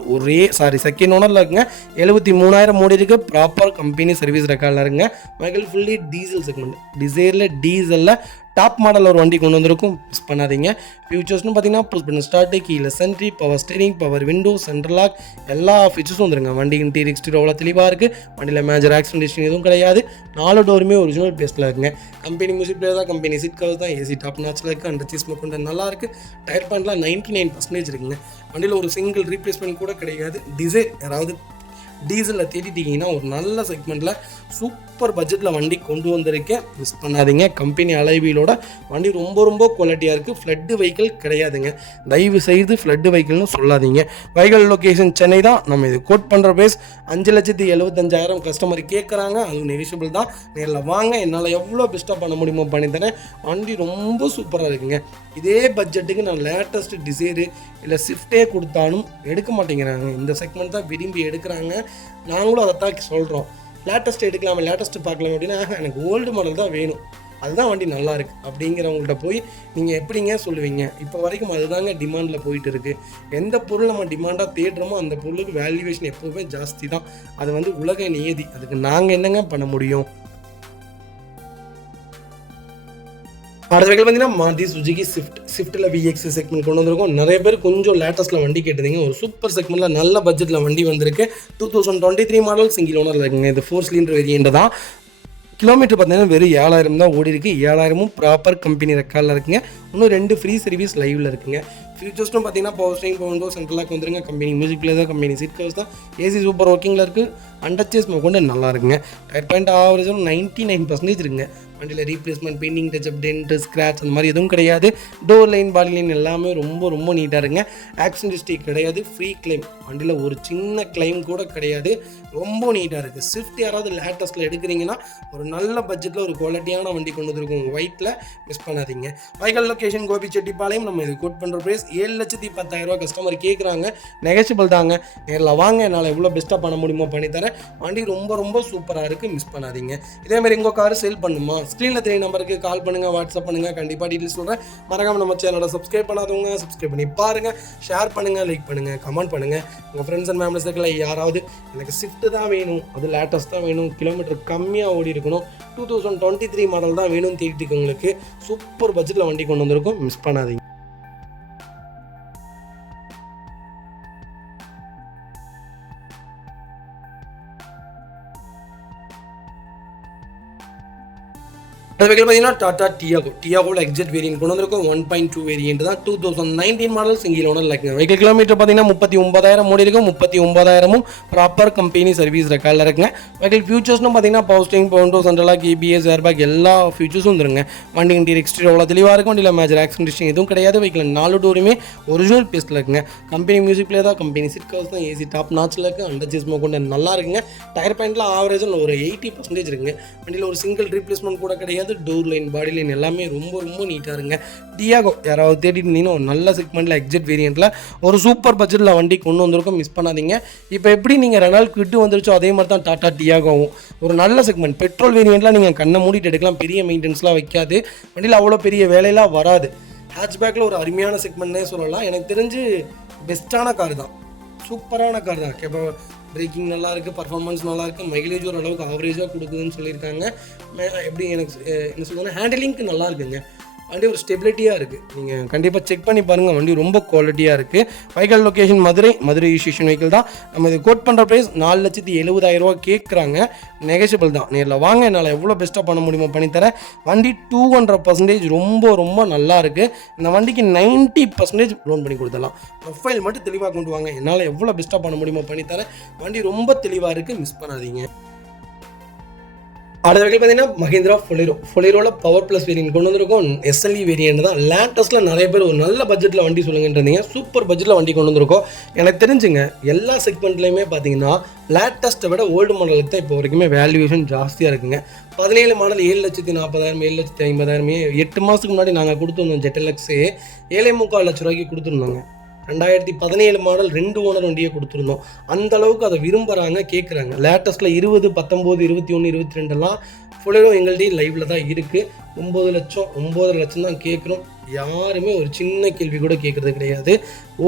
செகண்ட் ஓனரில் இருக்குங்க. 73,000 ஓடி இருக்குது. ப்ராப்பர் கம்பெனி சர்வீஸ் ரெக்கார்டில் இருக்குங்க. Vehicle fully diesel segment. டிசைரில் டீசலில் டாப் மாடல் ஒரு வண்டி கொண்டு வந்திருக்கும். மிஸ் பண்ணாதீங்க. ஃபியூச்சர்ஸ்னு பார்த்தீங்கன்னா புஷ் பண்ண ஸ்டார்ட், கீழே சென்ட்ரி, power steering, power window, central lock எல்லா ஃபீச்சர்ஸும் வந்துருங்க. வண்டி இன்டீரியர் எக்ஸ்டீரியர் அவ்வளோ தெளிவாக இருக்குது. வண்டியில் மேஜர் ஆக்சிடென்ட் எதுவும் கிடையாது. 4 டோருமே ஒரிஜினல் பேஸில் இருக்குங்க. கம்பெனி மியூசிக் பிளேயர் தான். கம்பெனி சீட் கவர்ஸ் தான். ஏசி டாப் நாச்சில் இருக்குது. அண்டர்ச்சேஸ் கொண்டு நல்லா இருக்குது. டயர் பாயிண்ட்லாம் 99% இருக்குங்க. வண்டியில் ஒரு சிங்கிள் ரீப்ளேஸ்மெண்ட் கூட கிடையாது. டிசைர் யாராவது டீசலில் தேடிட்டிங்கன்னா ஒரு நல்ல செக்மெண்ட்டில் சூப்பர் பட்ஜெட்டில் வண்டி கொண்டு வந்திருக்கேன். மிஸ் பண்ணாதீங்க. கம்பெனி அலைவீலோட வண்டி ரொம்ப ரொம்ப குவாலிட்டியாக இருக்குது. ஃப்ளட்டு வெஹிக்கிள் கிடையாதுங்க. தயவு செய்து ஃப்ளட்டு வெஹிக்கிள்னு சொல்லாதீங்க. வெஹிக்கிள் லொக்கேஷன் சென்னை தான். நம்ம இது கோட் பண்ணுற ப்ரைஸ் 5,75,000 கஸ்டமர் கேட்குறாங்க. அதுவும் நெகிஷியபிள் தான். நேரில் வாங்க, என்னால் எவ்வளோ பெஸ்ட்டாக பண்ண முடியுமோ பண்ணித்தரேன். வண்டி ரொம்ப சூப்பராக இருக்குங்க. இதே பட்ஜெட்டுக்கு நான் லேட்டஸ்ட் டிசைரு இல்லை ஸ்விஃப்டே கொடுத்தாலும் எடுக்க மாட்டேங்கிறாங்க. இந்த செக்மெண்ட் தான் விரும்பி எடுக்கிறாங்க. நாங்களும் அதை தான் சொல்கிறோம். லேட்டஸ்ட் எடுக்கலாமா, லேட்டஸ்ட் பார்க்கலாம் அப்படின்னா எனக்கு ஓல்டு மாடல் தான் வேணும், அதுதான் வண்டி நல்லா இருக்குது அப்படிங்கிறவங்கள்ட்ட போய் நீங்கள் எப்படிங்க சொல்லுவீங்க? இப்போ வரைக்கும் அதுதாங்க டிமாண்டில் போயிட்டு இருக்குது. எந்த பொருள் நம்ம டிமாண்டாக தேடுறோமோ அந்த பொருளுக்கு வேல்யூவேஷன் எப்போவுமே ஜாஸ்தி தான். அது உலக நியதி. அதுக்கு நாங்கள் என்னங்க பண்ண முடியும்? அடுத்த வெஹிக்கிள் பார்த்தீங்கன்னா மாருதி சுசுகி ஸ்விஃப்ட்டில் VX செக்மெண்ட் கொண்டு வந்திருக்கோம். நிறைய பேர் கொஞ்சம் லேட்டஸ்ட்டில் வண்டி கேட்டிருந்தீங்க. ஒரு சூப்பர் செக்மெண்ட்டில் நல்ல பட்ஜெட்டில் வண்டி வந்திருக்கு. 2023 மாடல் சிங்கிள் ஓனரில் இருக்குங்க. இது 4 சிலிண்டர் வேரியண்ட் தான். கிலோமீட்டர் பார்த்தீங்கன்னா வெறும் 7,000 தான் ஓடி இருக்குது. 7,000 ப்ராப்பர் கம்பெனி ரெக்கார்டில் இருக்குங்க. இன்னும் 2 ஃப்ரீ சர்வீஸ் லைவில் இருக்குங்க. ஃபியூச்சர்ஸ்னு பார்த்தீங்கன்னா power steering, power window, central lock வந்துருங்க. கம்பெனி மியூசிக் பிளேயர் தான். கம்பெனி சீட் கவர்ஸ் தான். ஏசி சூப்பர் ஒர்க்கிங்கில் இருக்குது. அண்டர்ச்சேஸ் கொண்டு நல்லா இருக்குங்க. டயர் பாயிண்ட் ஆவரேஜ் 99% இருக்குங்க. வண்டியில் replacement, painting, touch-up, dent, scratch அந்த மாதிரி எதுவும் கிடையாது. டோர் லைன், பாடி லைன் எல்லாமே ரொம்ப ரொம்ப நீட்டாக இருக்குங்க. ஆக்சிடென்ட் ஹிஸ்ட்ரி கிடையாது. Free claim. வண்டியில் ஒரு சின்ன கிளைம் கூட கிடையாது. ரொம்ப நீட்டாக இருக்குது. ஸ்விஃப்ட் யாராவது லேட்டஸ்ட்டில் எடுக்கிறீங்கன்னா ஒரு நல்ல பட்ஜெட்டில் ஒரு குவாலிட்டியான வண்டி கொண்டு வந்துருக்கும். ஒயிட்டில் மிஸ் பண்ணாதீங்க. Vehicle location Gobichettipalayam. நம்ம இது கோட் பண்ணுற ப்ரைஸ் 7,10,000 கஸ்டமர் கேட்குறாங்க. நெகோஷியபிள் தாங்க. நேரில் வாங்க, என்னால் எவ்வளோ பெஸ்ட்டாக பண்ண முடியுமோ பண்ணித்தரேன். வண்டி ரொம்ப ரொம்ப சூப்பராக இருக்குது. மிஸ் பண்ணாதீங்க. இதேமாதிரி உங்கள் கார் சேல் பண்ணுமா, ஸ்க்ரீனில் தெரிய நம்பருக்கு கால் பண்ணுங்கள், வாட்ஸ்அப் பண்ணுங்கள், கண்டிப்பாக டீட்டெயில்ஸ் சொல்கிறேன். மறக்காமல் நம்ம சேனலை சப்ஸ்கிரைப் பண்ணாதவங்க சப்ஸ்கிரைப் பண்ணி பாருங்கள், ஷேர் பண்ணுங்கள், லைக் பண்ணுங்கள், கமெண்ட் பண்ணுங்கள். உங்கள் ஃப்ரெண்ட்ஸ் அண்ட் ஃபேமிலி சர்க்கிளில் யாராவது எனக்கு ஸ்விஃப்ட் தான் வேணும், அது லேட்டஸ்ட் தான் வேணும், கிலோமீட்டர் கம்மியாக ஓடி இருக்கணும், 2023 மாடல் தான் வேணும்னு தேடிட்டு உங்களுக்கு சூப்பர் பட்ஜெட்டில் வண்டி கொண்டு வந்திருக்கோம், மிஸ் பண்ணாதீங்க. அது பார்த்தீங்கன்னா டாடா டியாகோவில் எக்ஸெட் வேரியன்ட் கொண்டு வந்திருக்கும். 1.2 வேரியன்ட் தான், 2019 மாடல், சிங்கிள் ஓனர் இருக்குங்க. வெஹிக்கிள் கிலோமீட்டர் பார்த்தீங்கன்னா 39,000 ஓடி இருக்கும். 39,000 ப்ராப்பர் கம்பெனி சர்வீஸ் ரெக்கார்டில் இருக்குங்க. வெஹிக்கிள் ஃபியூச்சர்ஸ்னு பார்த்தீங்கன்னா பவர் ஸ்டீரிங், பவுண்டோ சென்ட்ரலாக, கேபிஎஸ், ஏர்பேக் எல்லா ஃபியூச்சர்ஸும் வந்துருங்க. வண்டி இன்டீரியர் எக்ஸ்டீரியர் அவ்வளோ தெளிவாக இருக்கும். வண்டியில் மேஜர் ஆக்சிடென்ட் எதுவும் கிடையாது. வெஹிக்கிள் 4 டோருமே ஒரிஜினல் பேஸ்ட்டில் இருக்குங்க. கம்பெனி மியூசிக் பிளே தான், கம்பெனி சிட் கவர்ஸ் தான், ஏசி டாப் நாச்சில் இருக்குது. அண்டர் சேஸ்மோ கொண்டு நல்லா இருக்குங்க. டயர் பாயிண்ட்டில் ஆவரேஜாக ஒரு 80% இருக்குங்க. வண்டியில் ஒரு சிங்கிள் ரீப்ளேஸ்மெண்ட் கூட கிடையாது. டோர் லைன், பாடி லைன் எல்லாமே ரொம்ப ரொம்ப நீட்டாக இருங்க. டியாகோ யாராவது தேடிட்டு இருந்தீங்கன்னா ஒரு நல்ல செக்மெண்ட்டில் எக்ஸெட் வேரியண்ட்டில் ஒரு சூப்பர் பட்ஜெட்டில் வண்டி கொண்டு வந்திருக்கும், மிஸ் பண்ணாதீங்க. இப்போ எப்படி நீங்கள் ரெனால்ட் கிட்டு வந்துருச்சோ அதே மாதிரி தான் டாடா டியாகோவும் ஒரு நல்ல செக்மெண்ட். பெட்ரோல் வேரியண்ட்லாம் நீங்கள் கண்ணை மூடிட்டு எடுக்கலாம், பெரிய மெயின்டெனன்ஸ்லாம் வைக்காது, வண்டியில் அவ்வளோ பெரிய வேலையெல்லாம் வராது. ஹேட்ச்பேக்கில் ஒரு அருமையான செக்மெண்ட்னே சொல்லலாம். எனக்கு தெரிஞ்சு பெஸ்ட்டான கார் தான், சூப்பரான கார் தான். இப்போ பிரேக்கிங் நல்லா இருக்குது, பர்ஃபார்மன்ஸ் நல்லா இருக்குது, மைலேஜ் ஓரளவுக்கு ஆவரேஜாக கொடுக்குதுன்னு சொல்லியிருக்காங்க. எப்படி எனக்கு என்ன சொல்லுவாங்கன்னா ஹேண்டிலிங்க்கு நல்லா இருக்குங்க. வண்டி ஒரு ஸ்டெபிலிட்டியாக இருக்குது. நீங்கள் கண்டிப்பாக செக் பண்ணி பாருங்கள், வண்டி ரொம்ப குவாலிட்டியாக இருக்குது. Vehicle location Madurai registration vehicle தான். நம்ம இது கோட் பண்ணுற ப்ரைஸ் 4,70,000 கேட்குறாங்க. நெகோஷியபிள் தான். நேரில் வாங்க, என்னால் எவ்வளோ பெஸ்ட்டாக பண்ண முடியுமோ பண்ணித்தரேன். வண்டி 200% ரொம்ப ரொம்ப நல்லா இருக்குது. இந்த வண்டிக்கு 90% லோன் பண்ணி கொடுத்துடலாம். ப்ரொஃபைல் மட்டும் தெளிவாக கொண்டு வாங்க, என்னால் எவ்வளோ பெஸ்ட்டாக பண்ண முடியுமோ பண்ணித்தரேன். வண்டி ரொம்ப தெளிவாக இருக்குது, மிஸ் பண்ணாதீங்க. அடுத்த வகையில் பார்த்தீங்கன்னா மஹிந்திரா ஃபொலிரோவில் பவர் ப்ளஸ் வேரியன்ட் கொண்டு வந்திருக்கும். எஸ்எல்இ வேரியன்ட் தான். லேட்டஸ்ட்டில் நிறைய பேர் ஒரு நல்ல பட்ஜெட்டில் வண்டி சொல்லுங்கன்றீங்க, சூப்பர் பட்ஜெட்டில் வண்டி கொண்டு வந்திருக்கோம். எனக்கு தெரிஞ்சுங்க எல்லா செக்மெண்ட்லேயுமே பார்த்தீங்கன்னா லேட்டஸ்ட்டை விட ஓல்டு மாடலுக்கு தான் இப்போ வரைக்குமே வேல்யூவேஷன் ஜாஸ்தியாக இருக்குங்க. 17 மாடல் 7,40,000 7,50,000 8 மாதத்துக்கு முன்னாடி நாங்கள் கொடுத்துருந்தோம். ஜெட்டலக்ஸே 7.25 லட்ச ரூபாய்க்கு கொடுத்துருந்தோங்க. 2017 மாடல் 2 ஓனர் வண்டியை கொடுத்துருந்தோம். அந்த அளவுக்கு அதை விரும்புகிறாங்க, கேட்குறாங்க. லேட்டஸ்ட்டில் 20, 19, 21, 22 ஃபுல்லோ எங்கள்கிட்ட லைவில் தான் இருக்குது. 9 லட்சம் 9.5 லட்சம் தான் கேட்குறோம். யாருமே ஒரு சின்ன கேள்வி கூட கேட்குறது கிடையாது.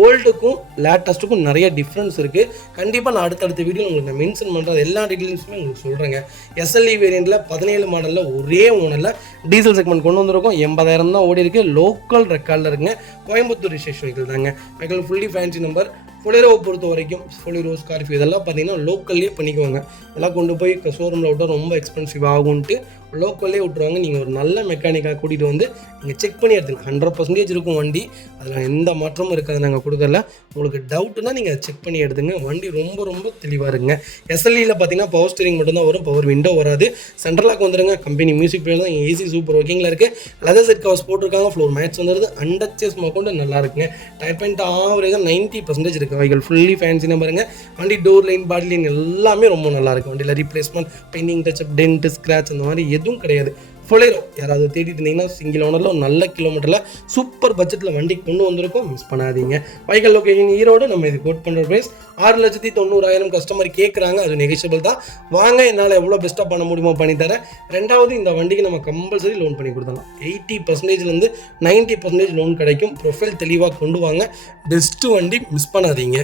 ஓல்டுக்கும் லேட்டஸ்ட்டுக்கும் நிறைய டிஃப்ரென்ஸ் இருக்குது. கண்டிப்பாக நான் அடுத்தடுத்த வீடியோ உங்களுக்கு நான் மென்ஷன் பண்ணுறது எல்லா டீட்டெயில்ஸுமே உங்களுக்கு சொல்கிறேங்க. எஸ்எல்இ வேரியண்ட்டில் 17 மாடலில் ஒரே ஓனரில் டீசல் செக்மெண்ட் கொண்டு வந்திருக்கோம். 80,000 தான் ஓடி இருக்குது. லோக்கல் ரெக்கார்டில் இருக்குங்க. கோயம்புத்தூர் ரிஜிஸ்ட்ரேஷன் வெஹிக்கிள் தாங்க. Vehicle fully fancy number. ஃபொலிரோவை பொறுத்த வரைக்கும் ஃபொலிரோ, ஸ்கார்பியோ இதெல்லாம் பார்த்தீங்கன்னா லோக்கல்லே பண்ணிக்குவாங்க. இதெல்லாம் கொண்டு போய் ஷோரூமில் விட்டால் ரொம்ப எக்ஸ்பென்சிவ் ஆகும்ன்ட்டு லோக்கல்லே விட்டுருவாங்க. நீங்கள் ஒரு நல்ல மெக்கானிக்காக கூட்டிகிட்டு வந்து நீங்கள் செக் பண்ணி எடுத்துங்க. 100% இருக்கும் வண்டி, அதில் எந்த மாற்றமும் இருக்காது. நாங்கள் கொடுக்கல. உங்களுக்கு டவுட்டுன்னா நீங்கள் செக் பண்ணி எடுத்துங்க. வண்டி ரொம்ப ரொம்ப தெளிவாக இருக்குங்க. எஸ்எல்இயில் பார்த்தீங்கன்னா பவர் ஸ்டீரிங் மட்டும்தான் வரும், பவர் விண்டோ வராது. சென்ட்ரலாக வந்துருங்க. கம்பெனி மியூசிக் பிளேயர் தான். ஏசி சூப்பர் ஒர்க்கிங்கில் இருக்குது. லெதர் செட் கவர்ஸ் போட்டிருக்காங்க. ஃப்ளோர் மேட்ச் வந்துடுது. அண்டர்ச்சேஸ் கொண்டு நல்லா இருக்குங்க. டயர் பாயிண்ட் ஆவரேஜாக 90% இருக்குது. வெஹிக்கிள் ஃபுல்லி ஃபேன்சி நம்பருங்க. வண்டி டோர் லைன், பாடி லைன் எல்லாமே ரொம்ப நல்லா இருக்குது. வண்டியில் replacement, painting touch-up, dent, scratch அந்த மாதிரி எதுவும் கிடையாது. ஃபொலிரோ யாராவது தேடிட்டு இருந்தீங்கன்னா சிங்கிள் ஓனரில் ஒரு நல்ல கிலோமீட்டரில் சூப்பர் பட்ஜெட்டில் வண்டி கொண்டு வந்திருக்கோம், மிஸ் பண்ணாதீங்க. Vehicle location Erode. நம்ம இது கோட் பண்ணுற ப்ரைஸ் 6,90,000 கஸ்டமர் கேட்குறாங்க. அது நெகோஷியபிள் தான். வாங்க, என்னால் எவ்வளோ பெஸ்ட்டாக பண்ண முடியுமோ பண்ணித்தரேன். ரெண்டாவது, இந்த வண்டிக்கு நம்ம கம்பல்சரி லோன் பண்ணி கொடுத்தலாம். 80%லேருந்து 90% லோன் கிடைக்கும். ப்ரொஃபைல் தெளிவாக கொண்டு வாங்க. பெஸ்ட்டு வண்டி, மிஸ் பண்ணாதீங்க.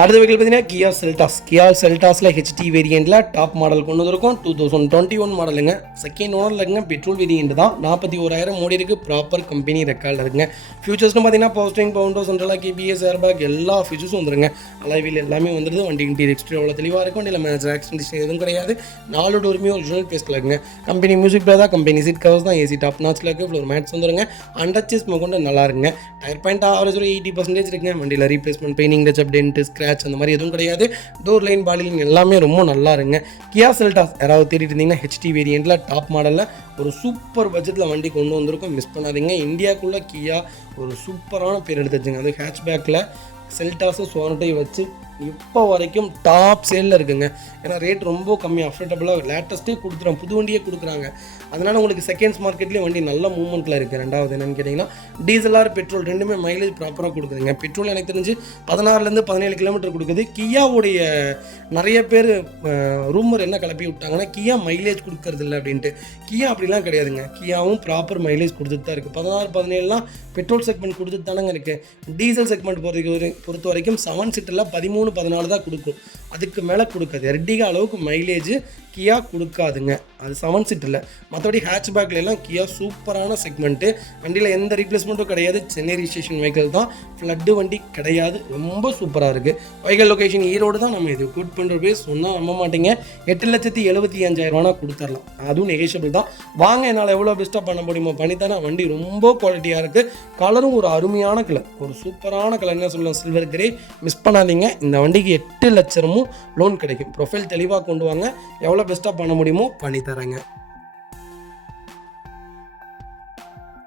அடுத்த வெஹிக்கிள் பார்த்தீங்கன்னா கியா செல்டாஸில் ஹெச்டி வேரியண்ட்டில் டாப் மாடல் கொண்டு வந்திருக்கும். 2021 மாடலுங்க. செகண்ட் ஓனரில் இருக்குங்க. பெட்ரோல் வேரியண்ட் தான். 41,000 ஓடி இருக்குது. ப்ராப்பர் கம்பெனி ரெக்கார்டில் இருக்குங்க. ஃபியூச்சர்ஸ்னு பார்த்தீங்கன்னா பவர் ஸ்டீரிங், பவுண்டோ சென்ட்ரலாக, கேபிஎஸ், ஏர்பேக் எல்லா ஃபியூச்சர்ஸும் வந்துருங்க. அலைவில் எல்லாமே வந்துடுது. வண்டி இன்டீரியர் எக்ஸ்டீரியர் அவ்வளோ தெளிவாக இருக்கும். வண்டியில் மேஜர் ஆக்சிடென்ட் எதுவும் கிடையாது. 4 டோருமே ஒரிஜினல் பேஸ்ட்டில் இருக்குங்க. கம்பெனி மியூசிக் பிளே தான், கம்பெனி சீட் கவர்ஸ் தான், ஏசி டாப் நாச்சில் இருக்குது. ஃப்ளோர் மேட்ச் வந்துருங்க. அண்டர்ச்சேஸ் கொண்டு நல்லா இருக்குங்க. டயர் பாயிண்ட் ஆவரேஜ் 80% இருக்குங்க. வண்டியில் replacement, painting touch-up, dent, scratch அந்த மாதிரி எதுவும் கிடையாது. டோர் லைன், பாடி லைன் எல்லாமே ரொம்ப நல்லா இருங்க. கியா செல்டாஸ் யாராவது தேடிட்டு இருந்தீங்கன்னா ஹெச்டி வேரியண்ட்டில் டாப் மாடலில் ஒரு சூப்பர் பட்ஜெட்டில் வண்டி கொண்டு வந்திருக்கும், மிஸ் பண்ணாதீங்க. இந்தியாவுக்குள்ளே கியா ஒரு சூப்பரான பேர் எடுத்து வச்சுங்க. அது ஹேட்ச்பேக்கில் செல்டாஸும் சோனட்டையும் வச்சு இப்போ வரைக்கும் டாப் சேலில் இருக்குங்க. ஏன்னா ரேட் ரொம்ப கம்மி, அஃபோர்டபுளாக லேட்டஸ்ட்டே கொடுத்துறோம், புது வண்டியே கொடுக்குறாங்க. அதனால் உங்களுக்கு செகண்ட்ஸ் மார்க்கெட்லேயும் வண்டி நல்ல மூவ்மெண்ட்டில் இருக்குது. ரெண்டாவது என்னென்னு கேட்டிங்கன்னா டீசலார் பெட்ரோல் ரெண்டுமே மைலேஜ் ப்ராப்பராக கொடுக்குதுங்க. பெட்ரோல் எனக்கு தெரிஞ்சு 16லேருந்து 17 கிலோமீட்டர் கொடுக்குது. கியாவுடைய நிறைய பேர் ரூமர் என்ன கிளப்பி விட்டாங்கன்னா கியா மைலேஜ் கொடுக்கறது இல்லை அப்படின்ட்டு. கியா அப்படிலாம் கிடையாதுங்க. கியாவும் ப்ராப்பர் மைலேஜ் கொடுத்துட்டு தான் இருக்குது. 16, 17லாம் பெட்ரோல் செக்மெண்ட் கொடுத்துட்டு தானங்க இருக்குது. டீசல் செக்மெண்ட் பொறுத்த வரைக்கும் 7 சீட்டரில் 13, 14 தான் கொடுக்கும். அதுக்கு மேலே கொடுக்காது. எர்டிகா அளவுக்கு மைலேஜ் கியா கொடுக்காதுங்க. அது 7 சீட்டரில். மற்றபடி ஹேட்ச்பேக்லாம் கியா சூப்பரான செக்மெண்ட்டு. வண்டியில் எந்த ரீப்ளேஸ்மெண்ட்டும் கிடையாது. சென்னை ரிஜிஸ்ட்ரேஷன் வெஹிக்கிள் தான், ஃப்ளட்டு வண்டி கிடையாது. ரொம்ப சூப்பராக இருக்குது. வெஹிக்கிள் லொக்கேஷன் ஈரோடு தான். நம்ம இது கூட் பண்ணுற பேஸ் சொன்னால் நம்ப மாட்டீங்க. 8,75,000 கொடுத்துடலாம். அதுவும் நெகோஷியபிள் தான். வாங்க, என்னால் எவ்வளோ பெஸ்ட்டாக பண்ண முடியுமோ பண்ணித்தானே. வண்டி ரொம்ப குவாலிட்டியாக இருக்குது. கலரும் ஒரு அருமையான கலர், ஒரு சூப்பரான கலர். என்ன சொல்லலாம், சில்வர் கிரே. மிஸ் பண்ணாதீங்க. இந்த வண்டிக்கு 8 லட்சமும் லோன் கிடைக்கும். ப்ரொஃபைல் தெளிவாக கொண்டு வாங்க. எவ்வளோ பெஸ்ட்டாக பண்ண முடியுமோ பண்ணித்தரேங்க.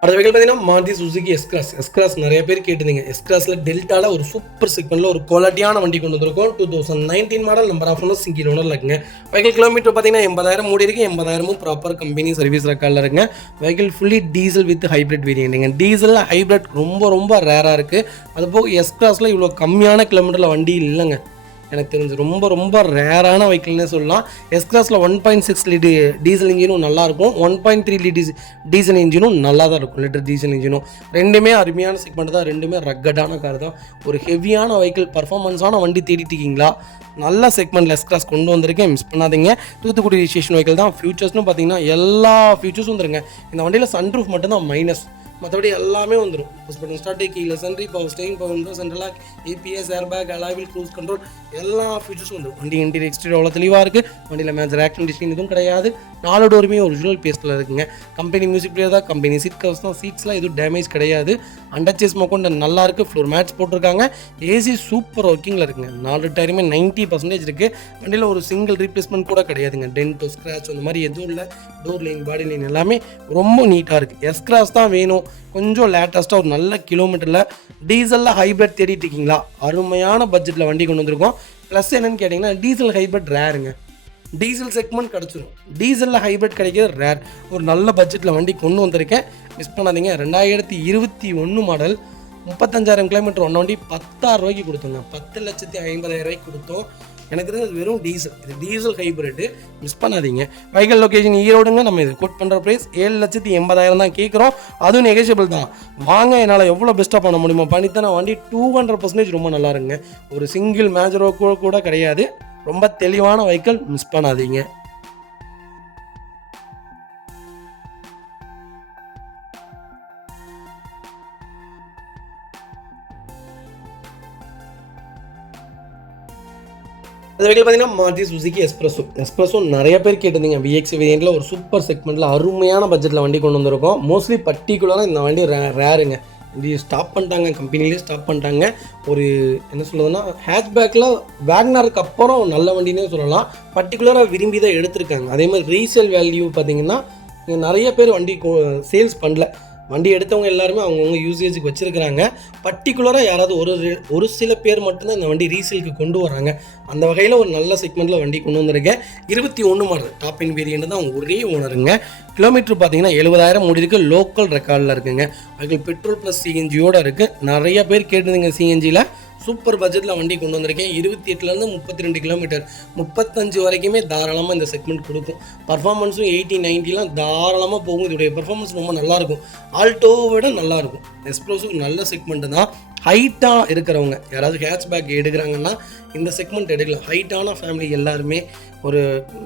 அடுத்த வெஹிக்கிள் பார்த்தீங்கன்னா மாருதி சுசுகி எஸ்-கிராஸ். எஸ்-கிராஸ் நிறைய பேர் கேட்டிருந்தீங்க. எஸ்-கிராஸில் டெல்டாவில் ஒரு சூப்பர் செக்மெண்ட்டில் ஒரு குவாலிட்டியான வண்டி கொண்டு வந்திருக்கோம். 2019 model, number of owner, single ஓனரில் இருக்குங்க. வெஹிக்கிள் கிலோமீட்டர் பார்த்தீங்கன்னா 80,000 மூடி இருக்குது. 80,000 ப்ராப்பர் கம்பெனி சர்வீஸ் ரெக்கார்டில் இருக்குங்க. Vehicle fully diesel with hybrid வேரியண்ட்டுங்க. டீசலில் ஹைப்ரிட் ரொம்ப ரேராக இருக்குது. அதுபோக எஸ்-கிராஸில் இவ்வளோ கம்மியான கிலோமீட்டரில் வண்டி இல்லைங்க. எனக்கு தெரிஞ்சு ரொம்ப ரேரான வெஹிக்கிள்னே சொல்லலாம். எஸ்-கிராஸில் 1.6 லிட்டர் டீசல் இன்ஜினும் நல்லாயிருக்கும். 1.3 லிட்டர் டீசல் இன்ஜினும் நல்லா தான் இருக்கும். லிட்டர் டீசல் இன்ஜினும் ரெண்டுமே அருமையான செக்மெண்ட் தான். ரெண்டுமே ரக்கடான கார் தான். ஒரு ஹெவியான வெஹிக்கிள், பர்ஃபார்மன்ஸான வண்டி தேடிட்டு இருக்கீங்களா? நல்ல செக்மெண்ட்டில் எஸ்-கிராஸ் கொண்டு வந்திருக்கேன். மிஸ் பண்ணாதீங்க. தூத்துக்குடி ரிஜிஸ்ட்ரேஷன் வெஹிக்கிள் தான். ஃபியூச்சர்ஸ்னு பார்த்தீங்கன்னா எல்லா ஃபியூச்சர்ஸும் வந்துருங்க. இந்த வண்டியில் சன்ரூஃப் மட்டும்தான் மைனஸ், மற்றபடி எல்லாமே வந்துடும். புஷ் பட்டன் ஸ்டார்ட், கீழே சென்ட்ரி, power steering, power window, central lock, ABS, airbag, alloy wheel, cruise control, எல்லா ஃபீச்சர்ஸும் வந்துடும். வண்டி இன்டீரியர் எக்ஸ்டீரியர் அவ்வளோ தெளிவாக இருக்குது. வண்டியில் மேஜர் ஆக்ஷன் டிஸ்டிங் எதுவும் கிடையாது. 4 டோருமே ஒரிஜினல் பேஸ்ட்டில் இருக்குங்க. கம்பெனி மியூசிக் பிளேயர் தான். கம்பெனி சீட் கவர்ஸ் தான். சீட்ஸ்லாம் எதுவும் டேமேஜ் கிடையாது. அண்டர்சேஸ் மொக்கொண்டு நல்லா இருக்குது. ஃப்ளோர் மேட்ச் போட்டிருக்காங்க. ஏசி சூப்பர் ஒர்க்கிங்கில் இருக்குங்க. 4 டயருமே 90% இருக்குது. வண்டியில் ஒரு சிங்கிள் ரீப்ளேஸ்மெண்ட் கூட கிடையாதுங்க. டென்ட்டோ, ஸ்க்ராச் அந்த மாதிரி எதுவும் இல்லை. டோர் லைன், பாடி லைன் எல்லாமே ரொம்ப நீட்டாக இருக்குது. எஸ்-கிராஸ் தான் வேணும். கொஞ்சம் லேட்டஸ்ட்டாக ஒரு நல்ல கிலோமீட்டரில் டீசலில் ஹைப்ரிட் தேடிட்டு இருக்கீங்களா? அருமையான பட்ஜெட்டில் வண்டி கொண்டு வந்திருக்கோம். ப்ளஸ் என்னென்னு கேட்டிங்கன்னா டீசல் ஹைப்ரிட் ரேருங்க. டீசல் செக்மெண்ட் கிடச்சிரும். டீசலில் ஹைப்ரிட் கிடைக்கிறது ரேர். ஒரு நல்ல பட்ஜெட்டில் வண்டி கொண்டு வந்திருக்கேன். மிஸ் பண்ணாதீங்க. 2021 மாடல், 35,000 கிலோமீட்டர் ஒன்று வண்டி 10,000 கொடுத்தோங்க. 10,50,000 கொடுத்தோம். எனக்கு தெரிஞ்சது வெறும் டீசல். இது டீசல் ஹைப்ரிட்டு. மிஸ் பண்ணாதீங்க. வெஹிக்கிள் லொக்கேஷன் ஈரோடுங்க. நம்ம இது கோட் பண்ணுற ப்ரைஸ் 7,80,000 தான் கேட்குறோம். அதுவும் நெகோஷியபிள் தான். வாங்க, என்னால் எவ்வளோ பெஸ்ட்டாக பண்ண முடியுமோ பண்ணித்தானே. வண்டி 200% ரொம்ப நல்லா இருங்க. ஒரு சிங்கிள் மேஜரோ கூட கிடையாது. ரொம்ப தெளிவான வெஹிக்கிள். மிஸ் பண்ணாதீங்க. அந்த வெஹிக்கிள் பார்த்தீங்கன்னா மாருதி சுசுகி எஸ்ப்ரெஸோ நிறைய பேர் கேட்டிருந்தீங்க. விஎக்ஸ் வேரியண்ட்டில் ஒரு சூப்பர் செக்மெண்ட்டில் அருமையான பட்ஜெட்டில் வண்டி கொண்டு வந்திருக்கோம். மோஸ்ட்லி பர்டிகுலராக இந்த வண்டி ரேருங்க. வண்டி ஸ்டாப் பண்ணிட்டாங்க, கம்பெனிலே ஸ்டாப் பண்ணிட்டாங்க. ஒரு என்ன சொல்லுதுன்னா ஹேட்ச்பேக்கில் வேக்னருக்கு அப்புறம் நல்ல வண்டினே சொல்லலாம். பர்டிகுலராக விரும்பி தான் எடுத்திருக்காங்க. அதே மாதிரி ரீசேல் வேல்யூ பார்த்தீங்கன்னா நிறைய பேர் வண்டி சேல்ஸ் பண்ணல. வண்டி எடுத்தவங்க எல்லாருமே அவங்கவுங்க யூசேஜுக்கு வச்சுருக்கிறாங்க. பர்டிகுலராக யாராவது ஒரு சில பேர் மட்டும்தான் இந்த வண்டி ரீசேலுக்கு கொண்டு வராங்க. அந்த வகையில் ஒரு நல்ல செக்மெண்ட்டில் வண்டி கொண்டு வந்திருக்கேன். 21 மாடல் டாப் இன் வேரியண்ட் தான். ஒரே ஓனருங்க. கிலோமீட்டர் பார்த்தீங்கன்னா 70,000 மூடி இருக்குது. லோக்கல் ரெக்கார்டில் இருக்குங்க. அதுக்கு பெட்ரோல் ப்ளஸ் சிஎன்ஜியோடு இருக்குது. நிறைய பேர் கேட்டுருந்தீங்க சிஎன்ஜியில். சூப்பர் பட்ஜெட்டில் வண்டி கொண்டு வந்திருக்கேன். 28லேருந்து 32 கிலோமீட்டர், 35 வரைக்குமே தாராளமாக இந்த செக்மெண்ட் கொடுக்கும். பர்ஃபார்மன்ஸும் 80, 90லாம் தாராளமாக போகும். இதோடைய பர்ஃபார்மன்ஸ் ரொம்ப நல்லாயிருக்கும். ஆல்டோவை விட நல்லாயிருக்கும். எஸ்ப்ரெஸோக்கு நல்ல செக்மெண்ட்டு தான். ஹைட்டாக இருக்கிறவங்க யாராவது ஹேட்ச்பேக் எடுக்கிறாங்கன்னா இந்த செக்மெண்ட் எடுக்கலாம். ஹைட்டான ஃபேமிலி எல்லாருமே ஒரு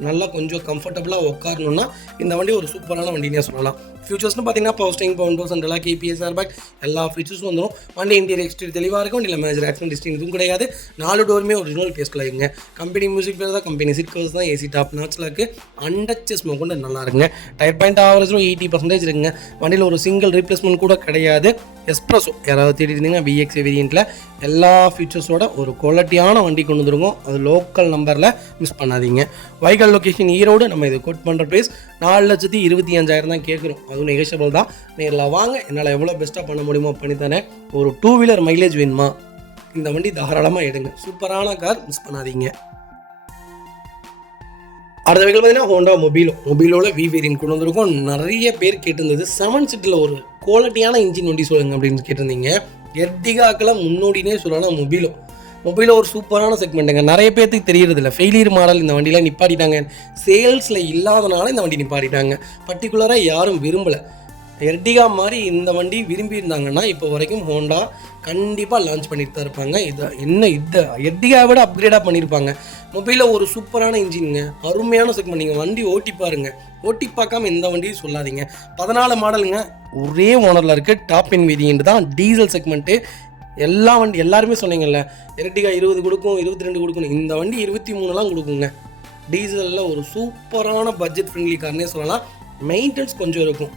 நல்லா கொஞ்சம் கம்ஃபர்டபுளாக உட்காரணுன்னா இந்த வண்டி ஒரு சூப்பரான வண்டினே சொல்லலாம். ஃபியூச்சர்ஸ்னு பார்த்தீங்கன்னா power steering, power window, central lock, ABS, airbag எல்லா ஃபீச்சர்ஸும் வந்துடும். வண்டி இன்டீரியர் எக்ஸ்டீரியர் தெளிவாக இருக்கும். வண்டியில் மேஜர் ஆக்சிடென்ட் டிஸ்டிங் எதுவும் கிடையாது. 4 டோருமே ஒரிஜினல் பேஸ்ட்டில் இருக்குங்க. கம்பெனி மியூசிக் பிளேயர் தான். கம்பெனி சீட் கவர்ஸ் தான். ஏசி டாப் நாட்சில் இருக்குது. அண்டச்சஸ் கொண்டு நல்லா இருக்குங்க. டயர் பாயிண்ட் ஆவரேஜும் 80% இருக்குங்க. வண்டியில் ஒரு சிங்கிள் ரீப்ளேஸ்மெண்ட் கூட கிடையாது. எஸ்ப்ரெஸோ யாராவது தேடிட்டீங்கன்னா விஎக்ஸ் வேரியண்ட்டில் எல்லா ஃபீச்சர்ஸோட ஒரு குவாலிட்டியான வண்டி கொண்டு வந்துருக்கோம். அது லோக்கல் நம்பரில். மிஸ் பண்ணாதீங்க. Vehicle location Erode. நம்ம இது கோட் பண்ணுற ப்ரைஸ் 4,25,000 தான் கேட்குறோம். அதுவும் நெகோஷியபிள் தான். நேரில் வாங்க, என்னால் எவ்வளோ பெஸ்ட்டாக பண்ண முடியுமோ பண்ணித்தானே. ஒரு 2 வீலர் மைலேஜ் வேணுமா? இந்த வண்டி தாராளமாக எடுங்க. சூப்பரான கார், மிஸ் பண்ணாதீங்க. அடுத்த வெஹிக்கிள் பார்த்தீங்கன்னா ஹோண்டா மொபைலோட வி வேரியன்ட் கொண்டு வந்திருக்கோம். நிறைய பேர் கேட்டிருந்தது 7 சீட்டில் ஒரு குவாலிட்டியான இன்ஜின் வண்டி சொல்லுங்க அப்படின்னு கேட்டிருந்தீங்க. எர்டிகாக்கெல்லாம் முன்னோடினே சொல்லலாம். மொபைலோ ஒரு சூப்பரான செக்மெண்ட்டுங்க. நிறைய பேர்த்துக்கு தெரியறதில்ல. ஃபெயிலியர் மாடல் இந்த வண்டியில் நிப்பாட்டிட்டாங்க. சேல்ஸில் இல்லாதனால இந்த வண்டி நிப்பாட்டிட்டாங்க. பர்டிகுலராக யாரும் விரும்பலை. எர்டிகா மாதிரி இந்த வண்டி விரும்பியிருந்தாங்கன்னா இப்போ வரைக்கும் ஹோண்டா கண்டிப்பாக லான்ச் பண்ணிட்டு தான் இருப்பாங்க. எர்டிகா விட அப்கிரேடாக பண்ணியிருப்பாங்க. மொபைலில் ஒரு சூப்பரான இன்ஜினுங்க, அருமையான செக்மெண்ட். நீங்கள் வண்டி ஓட்டி பாருங்கள். ஓட்டி பார்க்காம எந்த வண்டியும் சொல்லாதீங்க. 14 மாடலுங்க, ஒரே ஓனரில் இருக்குது. டாப் இன் வேரியன்ட் தான், டீசல் செக்மெண்ட்டு. எல்லாருமே சொன்னீங்கல்ல எர்டிகா 20 கொடுக்கும், 22 கொடுக்கணும். இந்த வண்டி 23லாம் கொடுக்குங்க. டீசலில் ஒரு சூப்பரான பட்ஜெட் ஃப்ரெண்ட்லி கார்னே சொல்லலாம். மெயின்டெனன்ஸ் கொஞ்சம் இருக்கும்.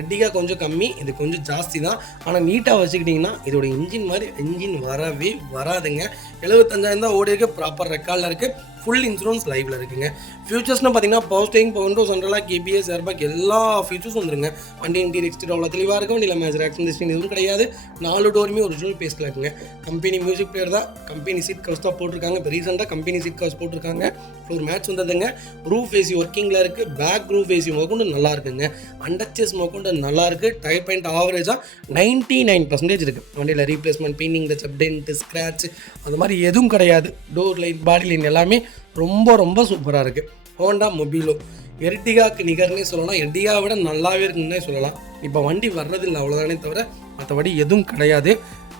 எர்டிகா கொஞ்சம் கம்மி, இது கொஞ்சம் ஜாஸ்தி தான். ஆனால் நீட்டாக வச்சுக்கிட்டிங்கன்னா இதோட இன்ஜின் மாதிரி இன்ஜின் வரவே வராதுங்க. 75,000 தான் ஓடி இருக்குது. ப்ராப்பர் ரெக்கார்டில் இருக்குது. ஃபுல் இன்சூரன்ஸ் லைவில் இருக்குங்க. ஃபியூச்சர்ஸ்னு பார்த்தீங்கன்னா பவர் ஸ்டீரிங், பவர் விண்டோ, சென்ட்ரலாக கேபிஎஸ், ஏர்பேக் எல்லா ஃபீச்சர்ஸும் வந்துருங்க. வண்டி இன்டீரியர் எக்ஸ்டீரியர் அவ்வளோ தெளிவாக இருக்கும். வண்டியில் மேஜர் ஆக்சிடென்ட் எதுவும் கிடையாது. 4 டோருமே ஒரிஜினல் பேஸ்ட்டில் இருக்குங்க. கம்பெனி மியூசிக் பிளேயர் தான், கம்பெனி சீட் கவர்ஸ் தான் போட்டிருக்காங்க. இப்போ ரீசெண்டாக கம்பெனி சீட் கவர்ஸ் போட்டிருக்காங்க. ஃப்ளோர் மேட்ச் வந்ததுங்க. ரூஃப் ஏசி ஒர்க்கிங்கில் இருக்குது. பேக் ரூஃப் ஏசி மொக்கொண்டு நல்லா இருக்குங்க. அண்டர்ச்சேஸ் மொக்கொண்டு நல்லா இருக்குது. டயர் பாயிண்ட் ஆவரேஜாக 99% இருக்குது. வண்டியில் replacement, painting touch, dent, scratch அந்த மாதிரி எதுவும் கிடையாது. டோர் லைன், பாடி லைன் எல்லாமே ரொம்ப சூப்பராக இருக்குது. ஹோண்டா மொபைலோ எர்டிகாக்கு நிகர்னே சொல்லலாம். எர்டிகா விட நல்லாவே இருக்குன்னே சொல்லலாம். இப்போ வண்டி வர்றதில்லை அவ்வளோதானே தவிர மற்றபடி எதுவும் கிடையாது.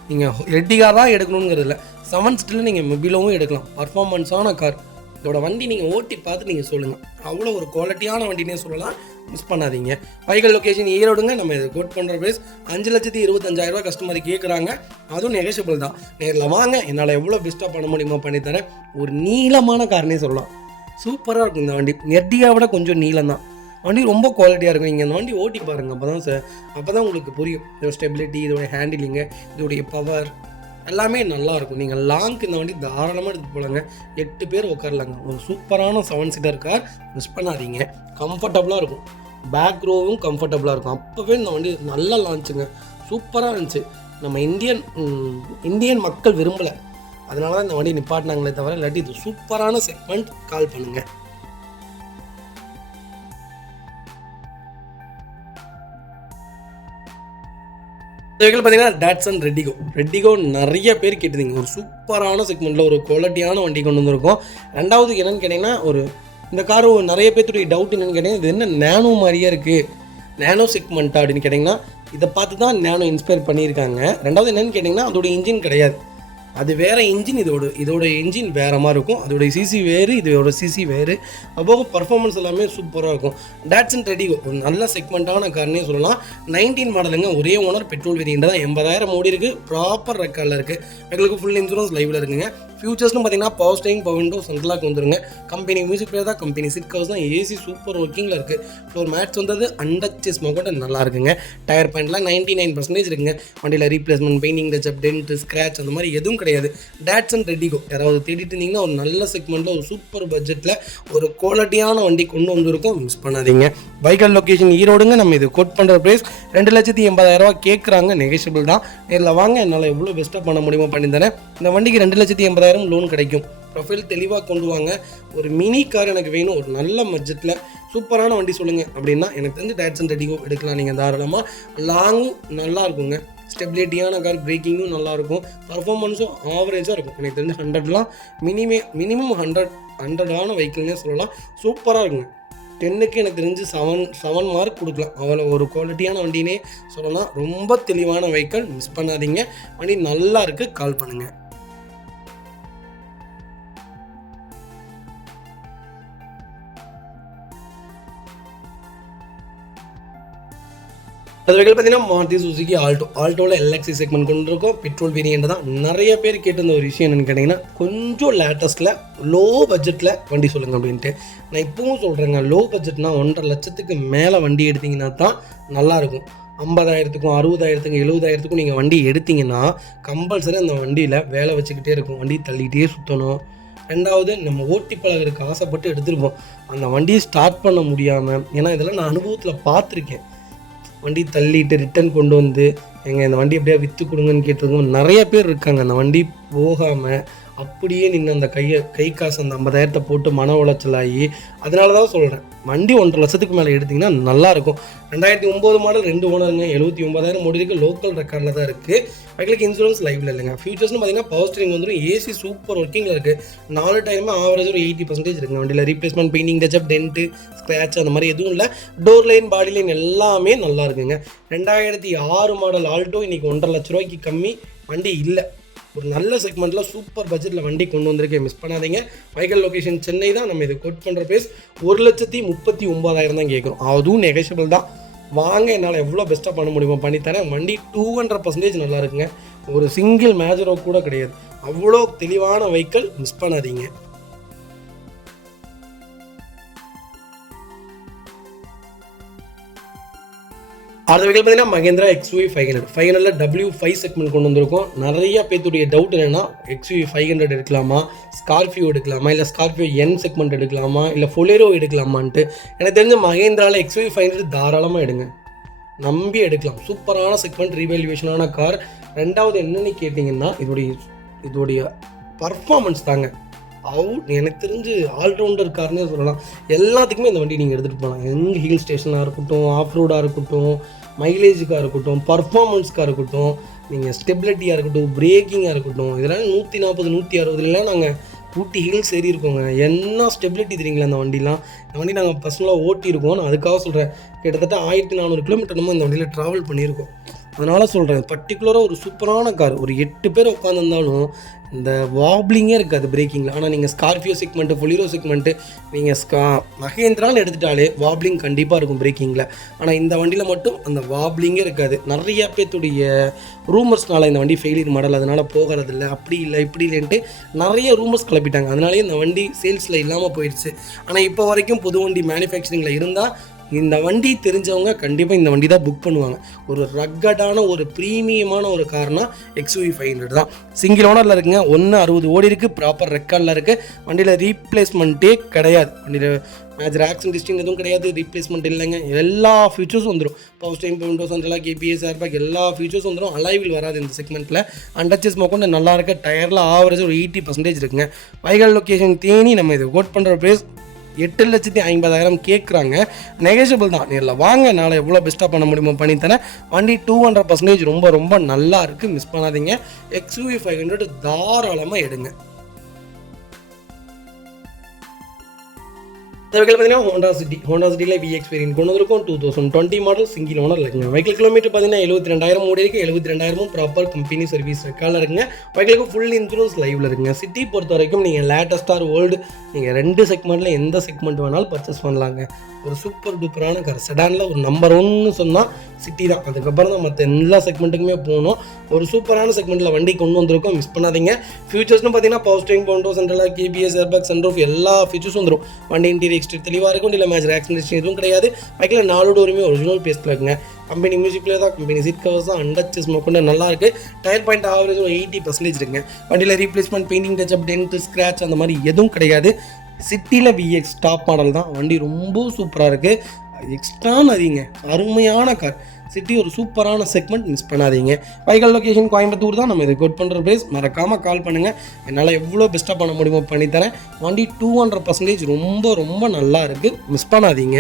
நீங்கள் எர்டிகா தான் எடுக்கணுங்கிறது இல்லை. 7 சீட்டில் நீங்கள் மொபைலோவும் எடுக்கலாம். பர்ஃபார்மன்ஸான கார். இதோட வண்டி நீங்கள் ஓட்டி பார்த்து நீங்கள் சொல்லுங்கள். அவ்வளோ ஒரு குவாலிட்டியான வண்டினே சொல்லலாம். மிஸ் பண்ணாதீங்க. வெஹிக்கிள் லொக்கேஷன் ஈரோடுங்க. நம்ம இதை கோட் பண்ணுற ப்ரைஸ் 5,25,000 கஸ்டமர் கேட்குறாங்க. அதுவும் நெகோஷியபிள் தான். நேரில் வாங்க, என்னால் எவ்வளோ பெஸ்ட்டாக பண்ண முடியுமோ பண்ணித்தரேன். ஒரு நீளமான கார்னே சொல்லலாம். சூப்பராக இருக்கும் இந்த வண்டி. எர்டிகா விட கொஞ்சம் நீளம் தான். வண்டி ரொம்ப குவாலிட்டியாக இருக்கும். நீங்கள் இந்த வண்டி ஓட்டி பாருங்கள். அப்போ தான் உங்களுக்கு புரியும். இதோட ஸ்டெபிலிட்டி, இதோடைய ஹேண்டிலிங்கு, இதோடைய பவர் எல்லாமே நல்லாயிருக்கும். நீங்கள் லாங்க்கு இந்த வண்டி தாராளமாக எடுத்து போகலாங்க. 8 பேர் உட்காரலாங்க. ஒரு சூப்பரான 7 சீட்டர் கார், மிஸ் பண்ணாதீங்க. கம்ஃபர்டபுளாக இருக்கும். பேக் ரோவும் கம்ஃபர்டபுளாக இருக்கும். அப்போவே இந்த வண்டி நல்லா லான்ச்சுங்க. சூப்பராக இருந்துச்சு. நம்ம இந்தியன் மக்கள் விரும்பலை, அதனால தான் இந்த வண்டி நிப்பாட்டினாங்களே தவிர இல்லாட்டி இது சூப்பரான செக்மெண்ட். கால் பண்ணுங்கள். வெஹிக்கிள் பார்த்தீங்கன்னா டாட்சன் ரெட்டிகோ நிறைய பேர் கேட்டிருந்தீங்க. ஒரு சூப்பரான செக்மெண்ட்டில் ஒரு குவாலிட்டியான வண்டி கொண்டு வந்திருக்கோம். ரெண்டாவது என்னென்னு கேட்டிங்கன்னா, இந்த கார் நிறைய பேர்த்துடைய டவுட் என்னென்னு கேட்டிங்கன்னா, இது என்ன நேனோ மாதிரியே இருக்குது, நேனோ செக்மெண்ட்டா அப்படின்னு கேட்டிங்கன்னா, இதை பார்த்து தான் நேனோ இன்ஸ்பயர் பண்ணியிருக்காங்க. ரெண்டாவது என்னென்னு கேட்டிங்கன்னா, அதோட இன்ஜின் கிடையாது, அது வேறு இன்ஜின். இதோட இன்ஜின் வேறு மாதிரி இருக்கும். அதோடைய சிசி வேறு, இதோட சிசி வேறு. அப்போ பர்ஃபார்மன்ஸ் எல்லாமே சூப்பராக இருக்கும். டாட்சன் ரெட்டிகோ ஒரு நல்ல செக்மெண்ட்டான கார்னே சொல்லலாம். 19 மாடலுங்க, ஒரே ஓனர், பெட்ரோல் வேரியண்ட் தான். 80,000 ஓடி இருக்குது. ப்ராப்பர் ரெக்கார்டில் இருக்குது. எங்களுக்கு ஃபுல் இன்சூரன்ஸ் லைவில் இருக்குங்க. ஃபியூச்சர்ஸ்னு பார்த்தீங்கன்னா பவர் ஸ்டீரிங், பவர் விண்டோ, சென்ட்ரலாக வந்துருங்க. கம்பெனி மியூசிக் பிளேயர் தான், கம்பெனி சீட் கவர்ஸ் தான், ஏசி சூப்பர் ஒர்க்கிங்கில் இருக்குது. ஃப்ளோர் மேட்ச் வந்தது, அண்டர்ச்சேஸ் கூட நல்லா இருக்குங்க. டயர் பாயிண்ட்லாம் 99% இருக்குங்க. வண்டியில் replacement, painting touch, dent, scratch அந்த மாதிரி எதுவும் கிடையாது. டாட்சன் ரெட்டிகோ யாராவது தேடிட்டு இருந்தீங்கன்னா ஒரு நல்ல செக்மெண்ட்டில் ஒரு சூப்பர் பட்ஜெட்டில் ஒரு குவாலிட்டியான வண்டி கொண்டு வந்திருக்கோம். மிஸ் பண்ணாதீங்க. வெஹிக்கிள் லொக்கேஷன் ஈரோடுங்க. நம்ம இது கோட் பண்ணுற ப்ரைஸ் 2,80,000 கேட்குறாங்க. நெகோஷியபிள் தான். நேரில் வாங்க, என்னால் எவ்வளோ பெஸ்ட்டாக பண்ண முடியுமோ பண்ணித்தரேன். இந்த வண்டிக்கு 2,80,000 லோன் கிடைக்கும். ப்ரொஃபைல் தெளிவாக கொண்டு வாங்க. ஒரு மினி கார் எனக்கு வேணும், ஒரு நல்ல பட்ஜெட்டில் சூப்பரான வண்டி சொல்லுங்கள் அப்படின்னா எனக்கு தெரிஞ்சு டாட்சன் ரெட்டிகோ எடுக்கலாம். நீங்கள் தாராளமாக. லாங்கும் நல்லா இருக்குங்க. ஸ்டெபிலிட்டியான கார், பிரேக்கிங்கும் நல்லாயிருக்கும். பர்ஃபார்மன்ஸும் ஆவரேஜாக இருக்கும். எனக்கு தெரிஞ்சு 100லாம் மினிமம் 100 வெஹிக்கிள்னே சொல்லலாம். சூப்பராக இருக்குங்க. 10க்கு எனக்கு தெரிஞ்சு 7 மார்க் கொடுக்கலாம். அவ்வளோ ஒரு குவாலிட்டியான வண்டினே சொல்லலாம். ரொம்ப தெளிவான வெஹிக்கிள், மிஸ் பண்ணாதீங்க. வண்டி நல்லா இருக்குது. கால் பண்ணுங்கள். அது வெஹிக்கிள் பார்த்தீங்கன்னா மாருதி சுசுகி ஆல்டோவில் எல்எக்ஸி செக்மெண்ட் கொண்டு இருக்கோம். பெட்ரோல் வேரியண்ட் தான். நிறைய பேர் கேட்டிருந்த ஒரு விஷயம் என்னென்னு கேட்டிங்கன்னா, கொஞ்சம் லேட்டஸ்ட்டில் லோ பட்ஜெட்டில் வண்டி சொல்லுங்கள் அப்படின்ட்டு. நான் இப்போவும் சொல்கிறேங்க, லோ பட்ஜெட்னா 1.5 லட்சத்துக்கு மேலே வண்டி எடுத்திங்கன்னா தான் நல்லாயிருக்கும். 50,000க்கும் 60,000க்கும் 70,000க்கும் நீங்கள் வண்டி எடுத்திங்கன்னா கம்பல்சரி அந்த வண்டியில் வேலை வச்சுக்கிட்டே இருக்கும். வண்டி தள்ளிகிட்டே சுற்றணும். ரெண்டாவது, நம்ம ஓட்டி பழகிறதுக்கு ஆசைப்பட்டு எடுத்துருப்போம். அந்த வண்டியை ஸ்டார்ட் பண்ண முடியாமல், ஏன்னா இதெல்லாம் நான் அனுபவத்தில் பார்த்துருக்கேன். வண்டி தள்ளிட்டு ரிட்டன் கொண்டு வந்து இந்த வண்டி எப்படியா விற்று கொடுங்கன்னு கேட்டிருக்கோம். நிறைய பேர் இருக்காங்க. அந்த வண்டி போகாமல் அப்படியே நின்று அந்த கை காசு அந்த 50,000 போட்டு மன உளைச்சலாகி, அதனால தான் சொல்கிறேன் வண்டி 1,50,000க்கு மேலே எடுத்திங்கன்னா நல்லாயிருக்கும். 2009 மாடல் 2 ஓனருங்க, 79,000 ஓடிருக்கு, லோக்கல் ரெக்கார்டில் தான் இருக்குது. பைக்கிலுக்கு இன்சூரன்ஸ் லைவில் இல்லைங்க. ஃபியூச்சர்ஸ்னு பார்த்தீங்கன்னா பவர் ஸ்டீரிங் வந்துடும், ஏசி சூப்பர் ஒர்க்கிங்கில் இருக்குது. 4 டயருமே ஆவரேஜ் ஒரு 80% இருக்குங்க. வண்டியில் replacement, painting touch-up, tent, scratch அந்த மாதிரி எதுவும் இல்லை. டோர் லைன், பாடி லைன் எல்லாமே நல்லா இருக்குங்க. 2006 மாடல் ஆல்டோ இன்றைக்கி 1,50,000 ரூபாய்க்கு கம்மி வண்டி இல்லை. ஒரு நல்ல செக்மெண்ட்டில் சூப்பர் பட்ஜெட்டில் வண்டி கொண்டு வந்திருக்கேன், மிஸ் பண்ணாதீங்க. வைக்கல் லொக்கேஷன் சென்னை தான். நம்ம இது கோட் பண்ணுற ப்ரைஸ் 1,39,900 தான் கேட்குறோம். அதுவும் நெகஷியபிள் தான். வாங்க, என்னால் எவ்வளோ பெஸ்ட்டாக பண்ண முடியுமோ பண்ணித்தரேன். வண்டி 200% நல்லா இருக்குங்க. ஒரு சிங்கிள் மேஜரோ கூட கிடையாது. அவ்வளோ தெளிவான வைக்கல், மிஸ் பண்ணாதீங்க. அடுத்த வெஹிக்கிள் பார்த்தீங்கன்னா மகேந்திரா XUV 500. 500ல் W5 செக்மெண்ட் கொண்டு வந்திருக்கோம். நிறைய பேத்துடைய டவுட் என்னென்னா XUV 500 எடுக்கலாமா, ஸ்கார்பியோ எடுக்கலாமா, இல்லை ஸ்கார்பியோ N செக்மெண்ட் எடுக்கலாமா, இல்லை ஃபொலேரோ எடுக்கலாமான்ட்டு. எனக்கு தெரிஞ்ச மகேந்திராவில் XUV 500 தாராளமாக எடுங்க, நம்பி எடுக்கலாம். சூப்பரான செக்மெண்ட், ரீவேல்யூவேஷனான கார். ரெண்டாவது என்னென்னு கேட்டிங்கன்னா இதோடைய பர்ஃபார்மன்ஸ் தாங்க. எனக்கு தெரிஞ்சு ஆல்ரவுண்டர் கார்னே சொல்லலாம். எல்லாத்துக்குமே இந்த வண்டி நீங்கள் எடுத்துகிட்டு போகலாம். எங்கே ஹில் ஸ்டேஷனாக இருக்கட்டும், ஆஃப் ரோடாக இருக்கட்டும், மைலேஜுக்காக இருக்கட்டும், பர்ஃபார்மன்ஸ்க்காக இருக்கட்டும், நீங்கள் ஸ்டெபிலிட்டியாக இருக்கட்டும், பிரேக்கிங்காக இருக்கட்டும், இதெல்லாம் 140, 160 நாங்கள் ஊட்டி ஹில்ஸ் ஏறி இருக்கோங்க. என்ன ஸ்டெபிலிட்டி தெரியுங்களா இந்த வண்டிலாம். இந்த வண்டி நாங்கள் பர்சனலாக ஓட்டியிருக்கோம். நான் அதுக்காக சொல்கிறேன், கிட்டத்தட்ட 1400 கிலோமீட்டர் நம்ம இந்த வண்டியில் ட்ராவல் பண்ணியிருக்கோம். அதனால் சொல்கிறேன், பர்டிகுலராக ஒரு சூப்பரான கார். ஒரு 8 பேர் உட்காந்துருந்தாலும் இந்த வாப்ளிங்கே இருக்காது பிரேக்கிங்கில். ஆனால் நீங்கள் ஸ்கார்பியோ செக்மெண்ட்டு, ஃபொலிரோ செக்மெண்ட்டு, நீங்கள் மகேந்திரான்னு எடுத்துட்டாலே வாப்ளிங் கண்டிப்பாக இருக்கும் பிரேக்கிங்கில். ஆனால் இந்த வண்டியில் மட்டும் அந்த வாப்ளிங்கே இருக்காது. நிறைய பேத்துடைய ரூமர்ஸ்னால இந்த வண்டி ஃபெயிலியர் மாடல், அதனால் போகிறதில்ல, அப்படி இல்லை இப்படி இல்லைன்ட்டு நிறைய ரூமர்ஸ் கிளப்பிட்டாங்க. அதனாலேயே இந்த வண்டி சேல்ஸில் இல்லாமல் போயிடுச்சு. ஆனால் இப்போ வரைக்கும் புது வண்டி மேனுஃபேக்சரிங்கில் இருந்தால் இந்த வண்டி தெரிஞ்சவங்க கண்டிப்பாக இந்த வண்டி தான் புக் பண்ணுவாங்க. ஒரு ரக்கடான, ஒரு ப்ரீமியமான ஒரு கார்னா XUV 500 தான். சிங்கிள் ஓனரில் இருக்குங்க, 160 ஓடி இருக்குது, ப்ராப்பர் ரெக்கார்டில் இருக்குது. வண்டியில் ரீப்ளேஸ்மெண்ட்டே கிடையாது. வண்டியில் மேஜர் ஆக்சிடென்ட் ஹிஸ்ட்ரி எதுவும் கிடையாது, ரீப்ளேஸ்மெண்ட் இல்லைங்க. எல்லா ஃபீச்சர்ஸும் வந்துடும். பவர் ஸ்டீரிங், விண்டோஸ் சென்ட்ரலாக, ABS, ஏர்பேக் எல்லா ஃபீச்சர்ஸும் வந்துடும். அலைவில் வராது இந்த செக்மெண்ட்டில். அண்டச்சஸ் மொக்கொண்டு நல்லா இருக்க. டயரில் ஆவரேஜ் ஒரு 80% இருக்குங்க. வைகல் லொக்கேஷன் தேனி. நம்ம இது கோட் பண்ணுற ப்ரைஸ் 8,50,000 கேட்குறாங்க. நெகஷியபிள் தான். நேரில் வாங்க, நாளை எவ்வளோ பெஸ்ட்டாக பண்ண முடியுமோ பண்ணித்தரேன். வண்டி 200% ரொம்ப ரொம்ப நல்லா இருக்குது, மிஸ் பண்ணாதீங்க. XUV 500 தாராளமாக எடுங்க. வெஹிக்கிள் பார்த்தீங்கன்னா ஹோண்டா சிட்டியில் VX வேரியன்ட் கொண்டு வந்திருக்கும். 2020 மாடல், சிங்கிள் ஓனர் இருக்குங்க. வெஹிக்கிள் கிலோமீட்டர் பார்த்தீங்கன்னா 72,000 ஓடி இருக்குது. 72,000 ப்ராப்பர் கம்பெனி சர்வீஸ் ரெக்கார்டில் இருக்குங்க. வெஹிக்கிளுக்கு ஃபுல் இன்சூரன்ஸ் லைவில் இருக்குங்க. சிட்டி பொறுத்த வரைக்கும் நீங்கள் லேட்டஸ்டார் ஓல்டு நீங்கள் 2 செக்மெண்ட்டில் எந்த செக்மெண்ட் வேணாலும் பர்ச்சேஸ் பண்ணலாங்க. ஒரு சூப்பர் டூப்பரான கார். செடானில் ஒரு நம்பர் 1 சொன்னால் சிட்டி தான். அதுக்கப்புறம் தான் மற்ற எல்லா செக்மெண்ட்டுக்குமே போகணும். ஒரு சூப்பரான செக்மெண்ட்டில் வண்டி கொண்டு வந்திருக்கோம், மிஸ் பண்ணாதீங்க. ஃபியூச்சர்ஸ்னு பார்த்தீங்கன்னா பவர் ஸ்டீரிங், விண்டோஸ் சென்ட்ரலாக, ABS, ஏர்பேக், சன்ரூஃப் எல்லா ஃபீச்சர்ஸும் வந்துடும். வண்டி இன்டீரியர் எக்ஸ்டீரியர் தெளிவாக இருக்கும். இல்லை மேஜர் ஆக்சிடென்ட் எதுவும் கிடையாது. பைக்கில் 4 டோருமே ஒரிஜினல் பேஸ்டில் இருக்குங்க. கம்பெனி மியூசிக்கில் தான், கம்பெனி சீட் கவர்ஸ் தான், அண்டச்சஸ் கொண்டு நல்லா இருக்குது. டயர் பாயிண்ட் ஆவரேஜ் ஒரு 80% இருக்குங்க. வண்டியில் replacement, painting touch-up, dent, scratch அந்த மாதிரி எதுவும் கிடையாது. சிட்டியில் VX டாப் மாடல் தான். வண்டி ரொம்ப சூப்பராக இருக்குது. எக்ஸ்ட்ரான்னு அதிகங்க, அருமையான கார். சிட்டி ஒரு சூப்பரான செக்மெண்ட், மிஸ் பண்ணாதீங்க. வைக்கல் லொக்கேஷன் கோயம்புத்தூர் தான். நம்ம இதை கோட் பண்ணுற ப்ரைஸ் மறக்காமல் கால் பண்ணுங்கள். என்னால் எவ்வளோ பெஸ்ட்டாக பண்ண முடியுமோ பண்ணித்தரேன். வண்டி 200% ரொம்ப ரொம்ப நல்லா இருக்குது, மிஸ் பண்ணாதீங்க.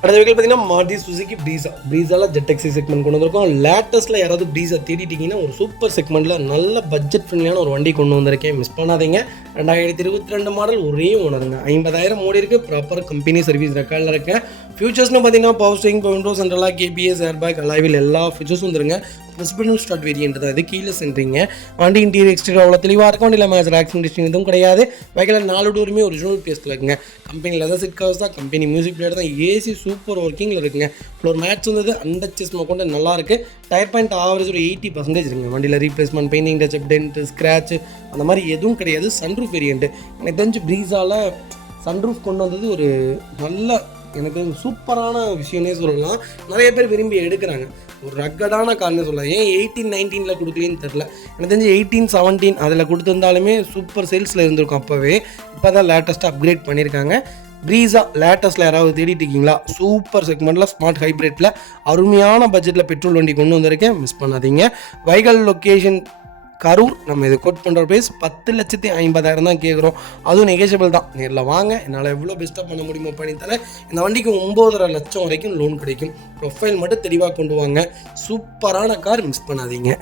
அடுத்த வெஹிக்கிள் பார்த்தீங்கன்னா மாருதி சுசுகி ப்ரீஸாவில் ZXi செக்மெண்ட் கொண்டு வந்திருக்கோம். லேட்டஸ்ட்டில் யாராவது ப்ரீஸா தேடிட்டிங்கன்னா ஒரு சூப்பர் செக்மெண்ட்டில் நல்ல பட்ஜெட் ஃப்ரெண்ட்லியான ஒரு வண்டி கொண்டு வந்திருக்கேன், மிஸ் பண்ணாதீங்க. 2022 மாடல், ஒரே ஓனருங்க. 50,000 ஓடி இருக்குது, ப்ராப்பர் கம்பெனி சர்வீஸ் ரெக்கார்டில் இருக்கேன். ஃபியூச்சர்ஸ்னு பார்த்தீங்கன்னா பவர் ஸ்டீரிங், விண்டோஸ் சென்ட்ரலாக, ABS, ஏர்பேக், அலைவில் எல்லா ஃபீச்சர்ஸும் வந்துருங்க. ப்ரெஸ்பிடல் ஸ்டார்ட் வேரியன்ட் தான் இது, கீழே சென்றீங்க. வண்டி இன்டீரியர் எக்ஸ்டீரியர் அவ்வளோ தெளிவாக இருக்கும். வண்டியில் மேஜர் ஆக்சிடென்ட் எதுவும் கிடையாது. வைக்கல 4 டோருமே ஒரிஜினல் பேஸ்டில் இருக்குங்க. கம்பெனி லெதர் சீட் கவர்ஸ் தான், கம்பெனி மியூசிக் பிளேயர் தான், ஏசி சூப்பர் ஒர்க்கிங்கில் இருக்குங்க. ஃப்ளோர் மேட்ச் வந்தது அண்டச்சஸ் கொண்டு நல்லா இருக்குது. டயர் பாயிண்ட் ஆவரேஜ் ஒரு 80% இருக்குங்க. வண்டியில் replacement, painting touch-up, dent, scratch அந்த மாதிரி எதுவும் கிடையாது. சன்ரூஃப் வேரியன்ட்டு எனக்கு தெரிஞ்சு ப்ரீஸாவில் சன்ரூஃப் கொண்டு வந்தது ஒரு நல்ல, எனக்கு சூப்பரான விஷயம்னே சொல்லலாம். நிறைய பேர் விரும்பி எடுக்கிறாங்க. ஒரு ரக்கடான கார்னே சொல்லலாம். ஏன் 18, 19 கொடுக்கலன்னு தெரில. எனக்கு தெரிஞ்சு 18, 17 அதில் கொடுத்துருந்தாலுமே சூப்பர் சேல்ஸில் இருந்திருக்கும் அப்போவே. இப்போ தான் லேட்டஸ்ட்டாக அப்கிரேட் பண்ணியிருக்காங்க. ப்ரீஸா லேட்டஸ்ட்டில் யாராவது தேடிட்டு இருக்கீங்களா? சூப்பர் செக்மெண்ட்டில் ஸ்மார்ட் ஹைப்ரிட்டில் அருமையான பட்ஜெட்டில் பெட்ரோல் வண்டி கொண்டு வந்திருக்கேன், மிஸ் பண்ணாதீங்க. வைகல் லொக்கேஷன் கரூர். நம்ம இது கோட் பண்ணுற ப்ரைஸ் 10,50,000 தான் கேட்குறோம். அதுவும் நெகோஷியபிள் தான். நேரில் வாங்க, என்னால் எவ்வளோ பெஸ்ட்டாக பண்ண முடியுமோ பண்ணித்தரேன். இந்த வண்டிக்கு 9.5 லட்சம் வரைக்கும் லோன் கிடைக்கும். ப்ரொஃபைல் மட்டும் தெளிவாக கொண்டு வாங்க. சூப்பரான கார், மிஸ் பண்ணாதீங்க.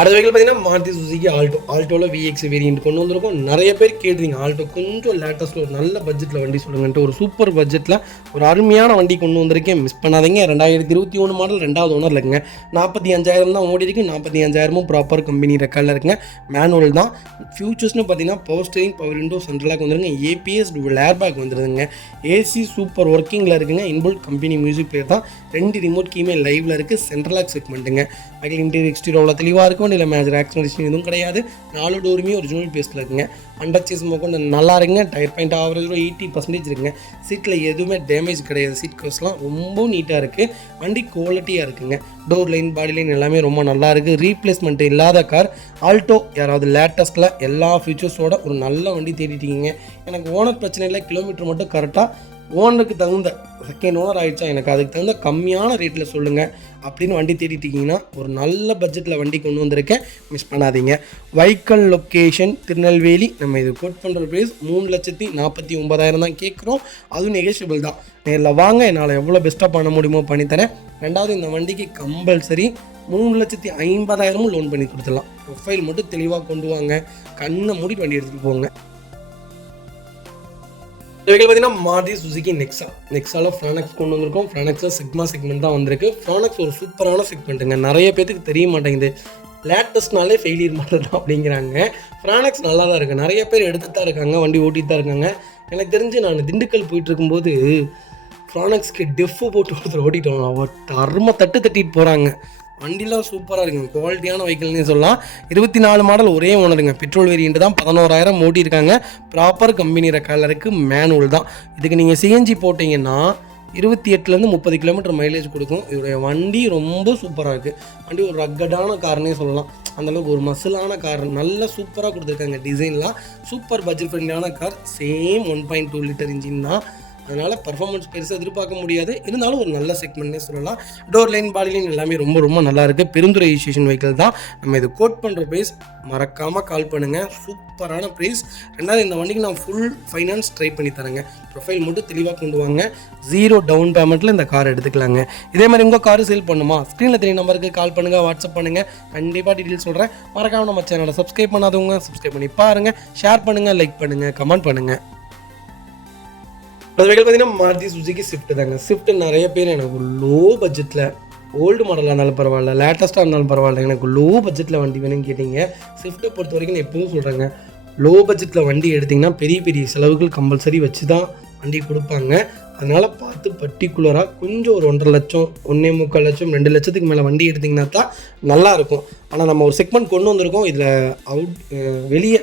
அடுத்த வெஹிக்கிள் பார்த்தீங்கன்னா மாருதி சுசுகி ஆல்டோவில் விஎக்ஸ் வேரியன்ட் கொண்டு வந்திருக்கோம். நிறைய பேர் கேட்டுறீங்க ஆல்டோ கொஞ்சம் லேட்டஸ்ட்டில் ஒரு நல்ல பட்ஜெட்டில் வண்டி சொல்லுங்கன்ட்டு. ஒரு சூப்பர் பட்ஜெட்டில் ஒரு அருமையான வண்டி கொண்டு வந்திருக்கேன், மிஸ் பண்ணாதீங்க. 2021 மாடல் 2வது ஓனர் இருக்குங்க. 45,000 தான் ஓடி இருக்கு. 45,000 ப்ராப்பர் கம்பெனி ரெக்கார்டில் இருக்குங்க. மேனுவல் தான். ஃபியூச்சர்ஸ்னு பார்த்தீங்கன்னா power steering, power window, central lock வந்துருங்க. ஏபிஎஸ் டூவல் ஏர்பேக் வந்துருதுங்க. ஏசி சூப்பர் ஒர்க்கிங்கில் இருக்குங்க. இன்புல்ட் கம்பெனி மியூசிக் பிளேயர் தான். 2 ரிமோட் கீமே லைவில் இருக்குது. சென்ட்ரலாக் செக்மெண்ட்டுங்க. வெஹிக்கிள் இன்டீரியர் எக்ஸ்டீரியர் அவ்வளோ தெளிவாக இருக்கும். இல்லை மேஜர் ஆக்சிடென்ட் எதுவும் கிடையாது. 4 டோருமே ஒரிஜினல் பேஸ்ட்டில் இருக்குங்க. அண்டர்ச்சேஸ் கொண்டு நல்லா இருக்குங்க. டயர் பாயிண்ட் ஆவரேஜ் 80% இருக்குங்க. சீட்டில் எதுவுமே டேமேஜ் கிடையாது. சீட் கவர்ஸ்லாம் ரொம்ப நீட்டாக இருக்குது. வண்டி குவாலிட்டியாக இருக்குங்க. டோர் லைன், பாடி லைன் எல்லாமே ரொம்ப நல்லா இருக்குது. ரீப்ளேஸ்மெண்ட் இல்லாத கார் ஆல்டோ. யாராவது லேட்டஸ்ட்டில் எல்லா ஃபீச்சர்ஸோட ஒரு நல்ல வண்டி தேடிட்டீங்க. எனக்கு ஓனர் பிரச்சனை இல்லை, கிலோமீட்டர் மட்டும் கரெக்டாக ஓனருக்கு தகுந்த செகண்ட் ஓனர் ஆகிடுச்சா, எனக்கு அதுக்கு தகுந்த கம்மியான ரேட்டில் சொல்லுங்கள் அப்படின்னு வண்டி தேடிட்டிங்கன்னா ஒரு நல்ல பட்ஜெட்டில் வண்டி கொண்டு வந்திருக்கேன், மிஸ் பண்ணாதீங்க. வைக்கல் லொக்கேஷன் திருநெல்வேலி. நம்ம இது கோட் பண்ணுற ப்ரைஸ் 3,49,000 தான் கேட்குறோம். அதுவும் நெகோஷியபிள் தான். நேரில் வாங்க, என்னால் எவ்வளோ பெஸ்ட்டாக பண்ண முடியுமோ பண்ணித்தரேன். 2வது இந்த வண்டிக்கு கம்பல்சரி 3,50,000 லோன் பண்ணி கொடுத்துடலாம். ப்ரொஃபைல் மட்டும் தெளிவாக கொண்டு வாங்க. கண்ணை மூடி வண்டி எடுத்துகிட்டு போங்க. வெஹிக்கிள் பார்த்தீங்கன்னா மாருதி சுசுகி நெக்ஸாவில் ஃப்ரானக்ஸ் கொண்டு வந்திருக்கோம். ஃப்ரானக்ஸில் சிக்மா செக்மெண்ட் தான் வந்திருக்கு. ஃப்ரானக்ஸ் ஒரு சூப்பரான செக்மெண்ட்டுங்க. நிறைய பேருக்கு தெரிய மாட்டேங்குது. லேட்டஸ்ட்னாலே ஃபெயிலியர் மாடல் தான் அப்படிங்கிறாங்க. ஃப்ரானக்ஸ் நல்லா தான் இருக்குது. நிறைய பேர் எடுத்து தான் இருக்காங்க, வண்டி ஓட்டிட்டு தான் இருக்காங்க. எனக்கு தெரிஞ்சு நான் திண்டுக்கல் போயிட்டு இருக்கும்போது ஃப்ரானக்ஸ்க்கு டெஃப்பு போட்டு ஒருத்தர் ஓட்டிட்டோம். அவர் அருமை தட்டிட்டு போகிறாங்க. வண்டிலாம் சூப்பராக இருக்குங்க. குவாலிட்டியான வெஹிக்கிள்னே சொல்லலாம். 24 மாடல் ஒரே ஓனருங்க. பெட்ரோல் வேரியன்ட் தான். 11,000 ஓட்டியிருக்காங்க. ப்ராப்பர் கம்பெனி ரெக்கார்டில் இருக்குது. மேனுவல் தான். இதுக்கு நீங்கள் சிஎன்ஜி போட்டிங்கன்னா 28லேருந்து 30 கிலோமீட்டர் மைலேஜ் கொடுக்கும். இதோடைய வண்டி ரொம்ப சூப்பராக இருக்குது. வண்டி ஒரு ரக்கடான கார்னே சொல்லலாம். அந்தளவுக்கு ஒரு மசிலான கார், நல்லா சூப்பராக கொடுத்துருக்காங்க. டிசைன்லாம் சூப்பர் பட்ஜெட் ஃப்ரெண்ட்லியான கார். சேம் 1.2 லிட்டர் இன்ஜின் தான். அதனால் பர்ஃபார்மன்ஸ் பெருசாக எதிர்பார்க்க முடியாது. இருந்தாலும் ஒரு நல்ல செக்மெண்ட்னே சொல்லலாம். டோர் லைன், பாடி லைன் எல்லாமே ரொம்ப ரொம்ப நல்லா இருக்குது. பெருந்துறை ரிஜிஸ்ட்ரேஷன் வெஹிக்கிள் தான். நம்ம இது கோட் பண்ணுற ப்ரைஸ் மறக்காமல் கால் பண்ணுங்கள். சூப்பரான ப்ரைஸ். 2வது இந்த வண்டிக்கு நான் ஃபுல் ஃபைனான்ஸ் ட்ரை பண்ணி தரேங்க. ப்ரொஃபைல் மட்டும் தெளிவாக கொண்டு வாங்க. 0 டவுன் பேமெண்ட்டில் இந்த கார் எடுத்துக்கலாங்க. இதே மாதிரி உங்கள் காரு சேல் பண்ணுமா, ஸ்க்ரீனில் தெரிய நம்பருக்கு கால் பண்ணுங்கள், வாட்ஸ்அப் பண்ணுங்கள். கண்டிப்பாக டீட்டெயில் சொல்கிறேன். மறக்காமல் நம்ம சேனலை சப்ஸ்கிரைப் பண்ணாதவங்க சப்ஸ்கிரைப் பண்ணி பாருங்கள். ஷேர் பண்ணுங்கள், லைக் பண்ணுங்கள், கமெண்ட் பண்ணுங்கள். அது வெஹிக்கிள் பார்த்தீங்கன்னா மாருதி சுசுகி ஸ்விஃப்ட் தாங்க. ஸ்விஃப்ட் நிறைய பேர் எனக்கு லோ பட்ஜெட்டில், ஓல்டு மாடலாக இருந்தாலும் பரவாயில்ல, லேட்டஸ்ட்டாக இருந்தாலும் பரவாயில்ல, எனக்கு லோ பட்ஜெட்டில் வண்டி வேணும்னு கேட்டிங்க. ஸ்விஃப்ட்டை பொறுத்த வரைக்கும் நான் எப்பவும் சொல்கிறேங்க, லோ பட்ஜெட்டில் வண்டி எடுத்திங்கன்னா பெரிய பெரிய செலவுகள் கம்பல்சரி வச்சு தான் வண்டி கொடுப்பாங்க. அதனால் பார்த்து பர்டிகுலராக கொஞ்சம் ஒரு 1.5 லட்சம், 1.25 லட்சம், 2 லட்சத்துக்கு மேலே வண்டி எடுத்திங்கன்னா தான் நல்லாயிருக்கும். ஆனால் நம்ம ஒரு செக்மெண்ட் கொண்டு வந்திருக்கோம். இதில் வெளியே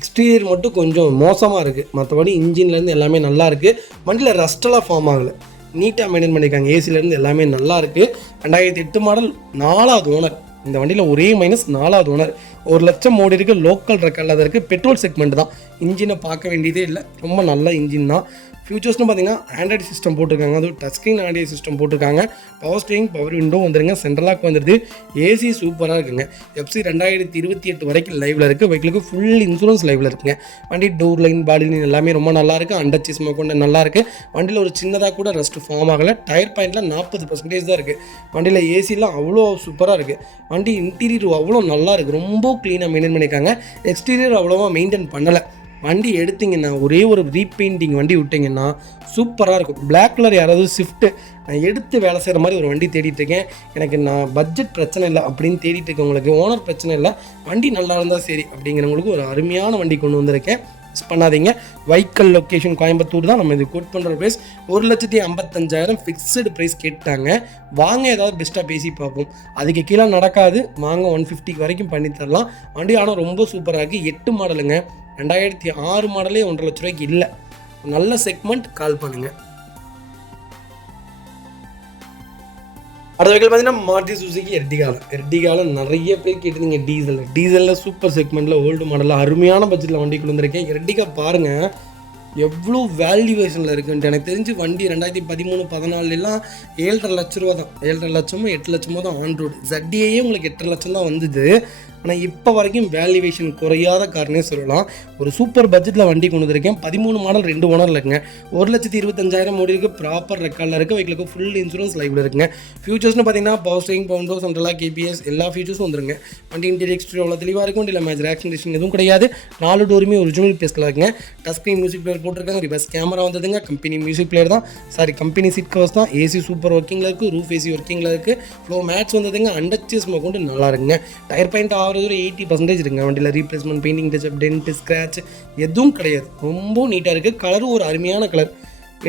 எக்ஸ்டீரியர் மட்டும் கொஞ்சம் மோசமாக இருக்குது. மற்றபடி இன்ஜின்லேருந்து எல்லாமே நல்லா இருக்குது. வண்டியில் ரஸ்டெல்லாம் ஃபார்ம் ஆகலை. நீட்டாக மெயின்டைன் பண்ணியிருக்காங்க. ஏசிலேருந்து எல்லாமே நல்லா இருக்குது. 2008 மாடல் 4வது ஓனர். இந்த வண்டியில் ஒரே மைனஸ் 4வது ஓனர். 1 லட்சம் ஓடி இருக்குது. லோக்கல் ரெக்கார்டில் தான் இருக்குது. பெட்ரோல் செக்மெண்ட் தான். இன்ஜினை பார்க்க வேண்டியதே இல்லை. ரொம்ப நல்ல இன்ஜின் தான். ஃபியூச்சர்ஸ்னு பார்த்தீங்கன்னா ஆண்ட்ராய்டு சிஸ்டம் போட்டிருக்காங்க. அதுவும் டச் ஸ்க்ரீன் ஆண்ட்ராய்டு சிஸ்டம் போட்டிருக்காங்க. பவர் ஸ்டீரிங், பவர் விண்டோ வந்துருங்க. சென்ட்ரலாக் வந்துடுது. ஏசி சூப்பராக இருக்குங்க. எஃப்சி 2028 வரைக்கும் லைவில் இருக்குது. வெஹிக்கிளுக்கு ஃபுல் இன்சூரன்ஸ் லைவில் இருக்குங்க. வண்டி டோர் லைன், பாடி லைன் எல்லாமே ரொம்ப நல்லா இருக்குது. அண்டர் சீஸ்மா கொண்டு நல்லா இருக்குது. வண்டியில் ஒரு சின்னதாக கூட ரஸ்ட் ஃபார்ம் ஆகலை. டயர் பாயிண்ட்டில் 40% தான் இருக்குது. வண்டியில் ஏசிலாம் அவ்வளோ சூப்பராக இருக்குது. வண்டி இன்டீரியர் அவ்வளோ நல்லா இருக்குது. ரொம்ப க்ளீனாக மெயின்டைன் பண்ணியிருக்காங்க. எக்ஸ்டீரியர் அவ்வளோவா மெயின்டைன் பண்ணலை. வண்டி எடுத்திங்கன்னா ஒரே ஒரு ரீபெயிண்டிங் வண்டி விட்டிங்கன்னா சூப்பராக இருக்கும். பிளாக் கலர் யாராவது ஸ்விஃப்ட்டு நான் எடுத்து வேலை செய்கிற மாதிரி ஒரு வண்டி தேடிட்டு இருக்கேன். எனக்கு நான் பட்ஜெட் பிரச்சனை இல்லை அப்படின்னு தேடிட்டு இருக்கவங்களுக்கு, ஓனர் பிரச்சனை இல்லை, வண்டி நல்லா இருந்தால் சரி அப்படிங்கிறவங்களுக்கு ஒரு அருமையான வண்டி கொண்டு வந்திருக்கேன். மிஸ் பண்ணாதீங்க. வைக்கல் லொக்கேஷன் கோயம்புத்தூர் தான். நம்ம இது கோட் பண்ணுற ப்ரைஸ் 1,55,000 ஃபிக்ஸடு ப்ரைஸ் கேட்டாங்க. வாங்க, ஏதாவது பெஸ்ட்டாக பேசி பார்ப்போம். அதுக்கு கீழே நடக்காது. வாங்க, 150 வரைக்கும் பண்ணி தரலாம். வண்டி ஆனால் ரொம்ப சூப்பராக இருக்குது. 8 மாடலுங்க. 2006 மாடலே 1.5 லட்ச ரூபாய்க்கு இல்லை. நல்ல செக்மெண்ட். கால் பண்ணுங்கள். அடுத்த வெஹிக்கிள் பார்த்தீங்கன்னா மாருதி சுசுகி எர்டிகாவில் நிறைய பேர் கேட்டிருந்தீங்க டீசலில் சூப்பர் செக்மெண்ட்டில் ஓல்டு மாடலில் அருமையான பட்ஜெட்டில் வண்டி கொண்டு வந்திருக்கேன். எர்டிகா பாருங்கள் எவ்வளோ வேல்யூவேஷனில் இருக்குன்ட்டு. எனக்கு தெரிஞ்சு வண்டி 2013-14 7.5 லட்ச ரூபா தான், 7.5 லட்சமோ 8 லட்சமோ தான் ஆன் ரோடு. ZDயே உங்களுக்கு 8 லட்சம் தான் வந்தது. ஆனால் இப்போ வரைக்கும் வேல்யூவேஷன் குறையாத காரணமே சொல்லலாம். ஒரு சூப்பர் பட்ஜெட்டில் வண்டி கொண்டு வந்திருக்கேன். 13 மாடல் 2 ஓனரில் இருக்குங்க. 1,25,000 ஓடி இருக்குது. ப்ராப்பர் ரெக்கார்டில் இருக்குது. வெஹிக்கிளுக்கு ஃபுல் இன்சூரன்ஸ் லைவில் இருக்குங்க. ஃபியூச்சர்ஸ்னு பார்த்தீங்கன்னா பவர் ஸ்டீரிங், பவுண்டோ, சென்ட்ரலா, KPS எல்லா ஃபியூச்சர்ஸும் வந்துருங்க. வண்டி இன்டீரியர் எக்ஸ்டீரியர் அவ்வளோ தெளிவாக இருக்கும். வண்டியில் மேஜர் ஆக்சிடென்ட் எதுவும் கிடையாது. 4 டோருமே ஒரிஜினல் பேஸ்டில் இருக்குங்க. டச் ஸ்க்ரீன் மியூசிக் பிளேயர் போட்டிருக்காங்க. ரிவர்ஸ் கேமரா வந்ததுங்க. கம்பெனி மியூசிக் பிளேயர் தான், கம்பெனி சீட் கவர்ஸ் தான். ஏசி சூப்பர் ஒர்க்கிங்கில் இருக்குது. ரூஃப் ஏசி ஒர்க்கிங்கில் இருக்குது. ஃப்ளோ மேட்ச் வந்ததுங்க. அண்டர்ச்சேஸ் கொண்டு நல்லா இருக்குங்க. டயர் பாயிண்ட் ஆகிறது ஒரு 80% இருக்குங்க. வண்டியில் replacement, painting touch-up, dent, scratch எதுவும் கிடையாது. ரொம்ப நீட்டாக இருக்குது. கலரும் ஒரு அருமையான கலர்,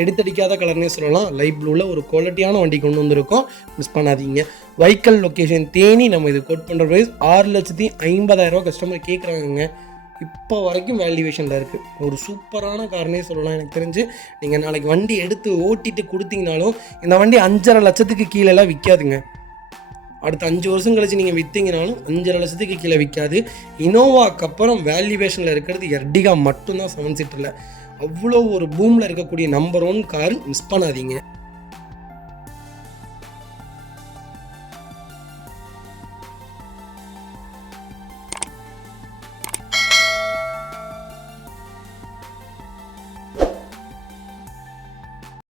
எடுத்தடிக்காத கலர்னே சொல்லலாம். லைட் ப்ளூவில் ஒரு குவாலிட்டியான வண்டி கொண்டு வந்திருக்கோம். மிஸ் பண்ணாதீங்க. வைக்கல் லொக்கேஷன் தேனி. நம்ம இது கோட் பண்ணுற ப்ரைஸ் 6,50,000 கஸ்டமர் கேட்குறாங்க. இப்போ வரைக்கும் வேல்யூவேஷனில் இருக்குது. ஒரு சூப்பரான காரணே சொல்லலாம். எனக்கு தெரிஞ்சு நீங்கள் நாளைக்கு வண்டி எடுத்து ஓட்டிட்டு கொடுத்தீங்கனாலும் இந்த வண்டி 5.5 லட்சத்துக்கு கீழெல்லாம் விற்காதுங்க. அடுத்த 5 வருஷம் கழிச்சு நீங்கள் விற்றீங்கனாலும் 5.5 லட்சத்துக்கு கீழே விற்காது. இனோவாக்கு அப்புறம் வேல்யூவேஷனில் இருக்கிறது எர்டிகா மட்டும்தான் 7 சீட்டரில். அவ்வளோ ஒரு பூமில் இருக்கக்கூடிய நம்பர் 1 கார். மிஸ் பண்ணாதீங்க.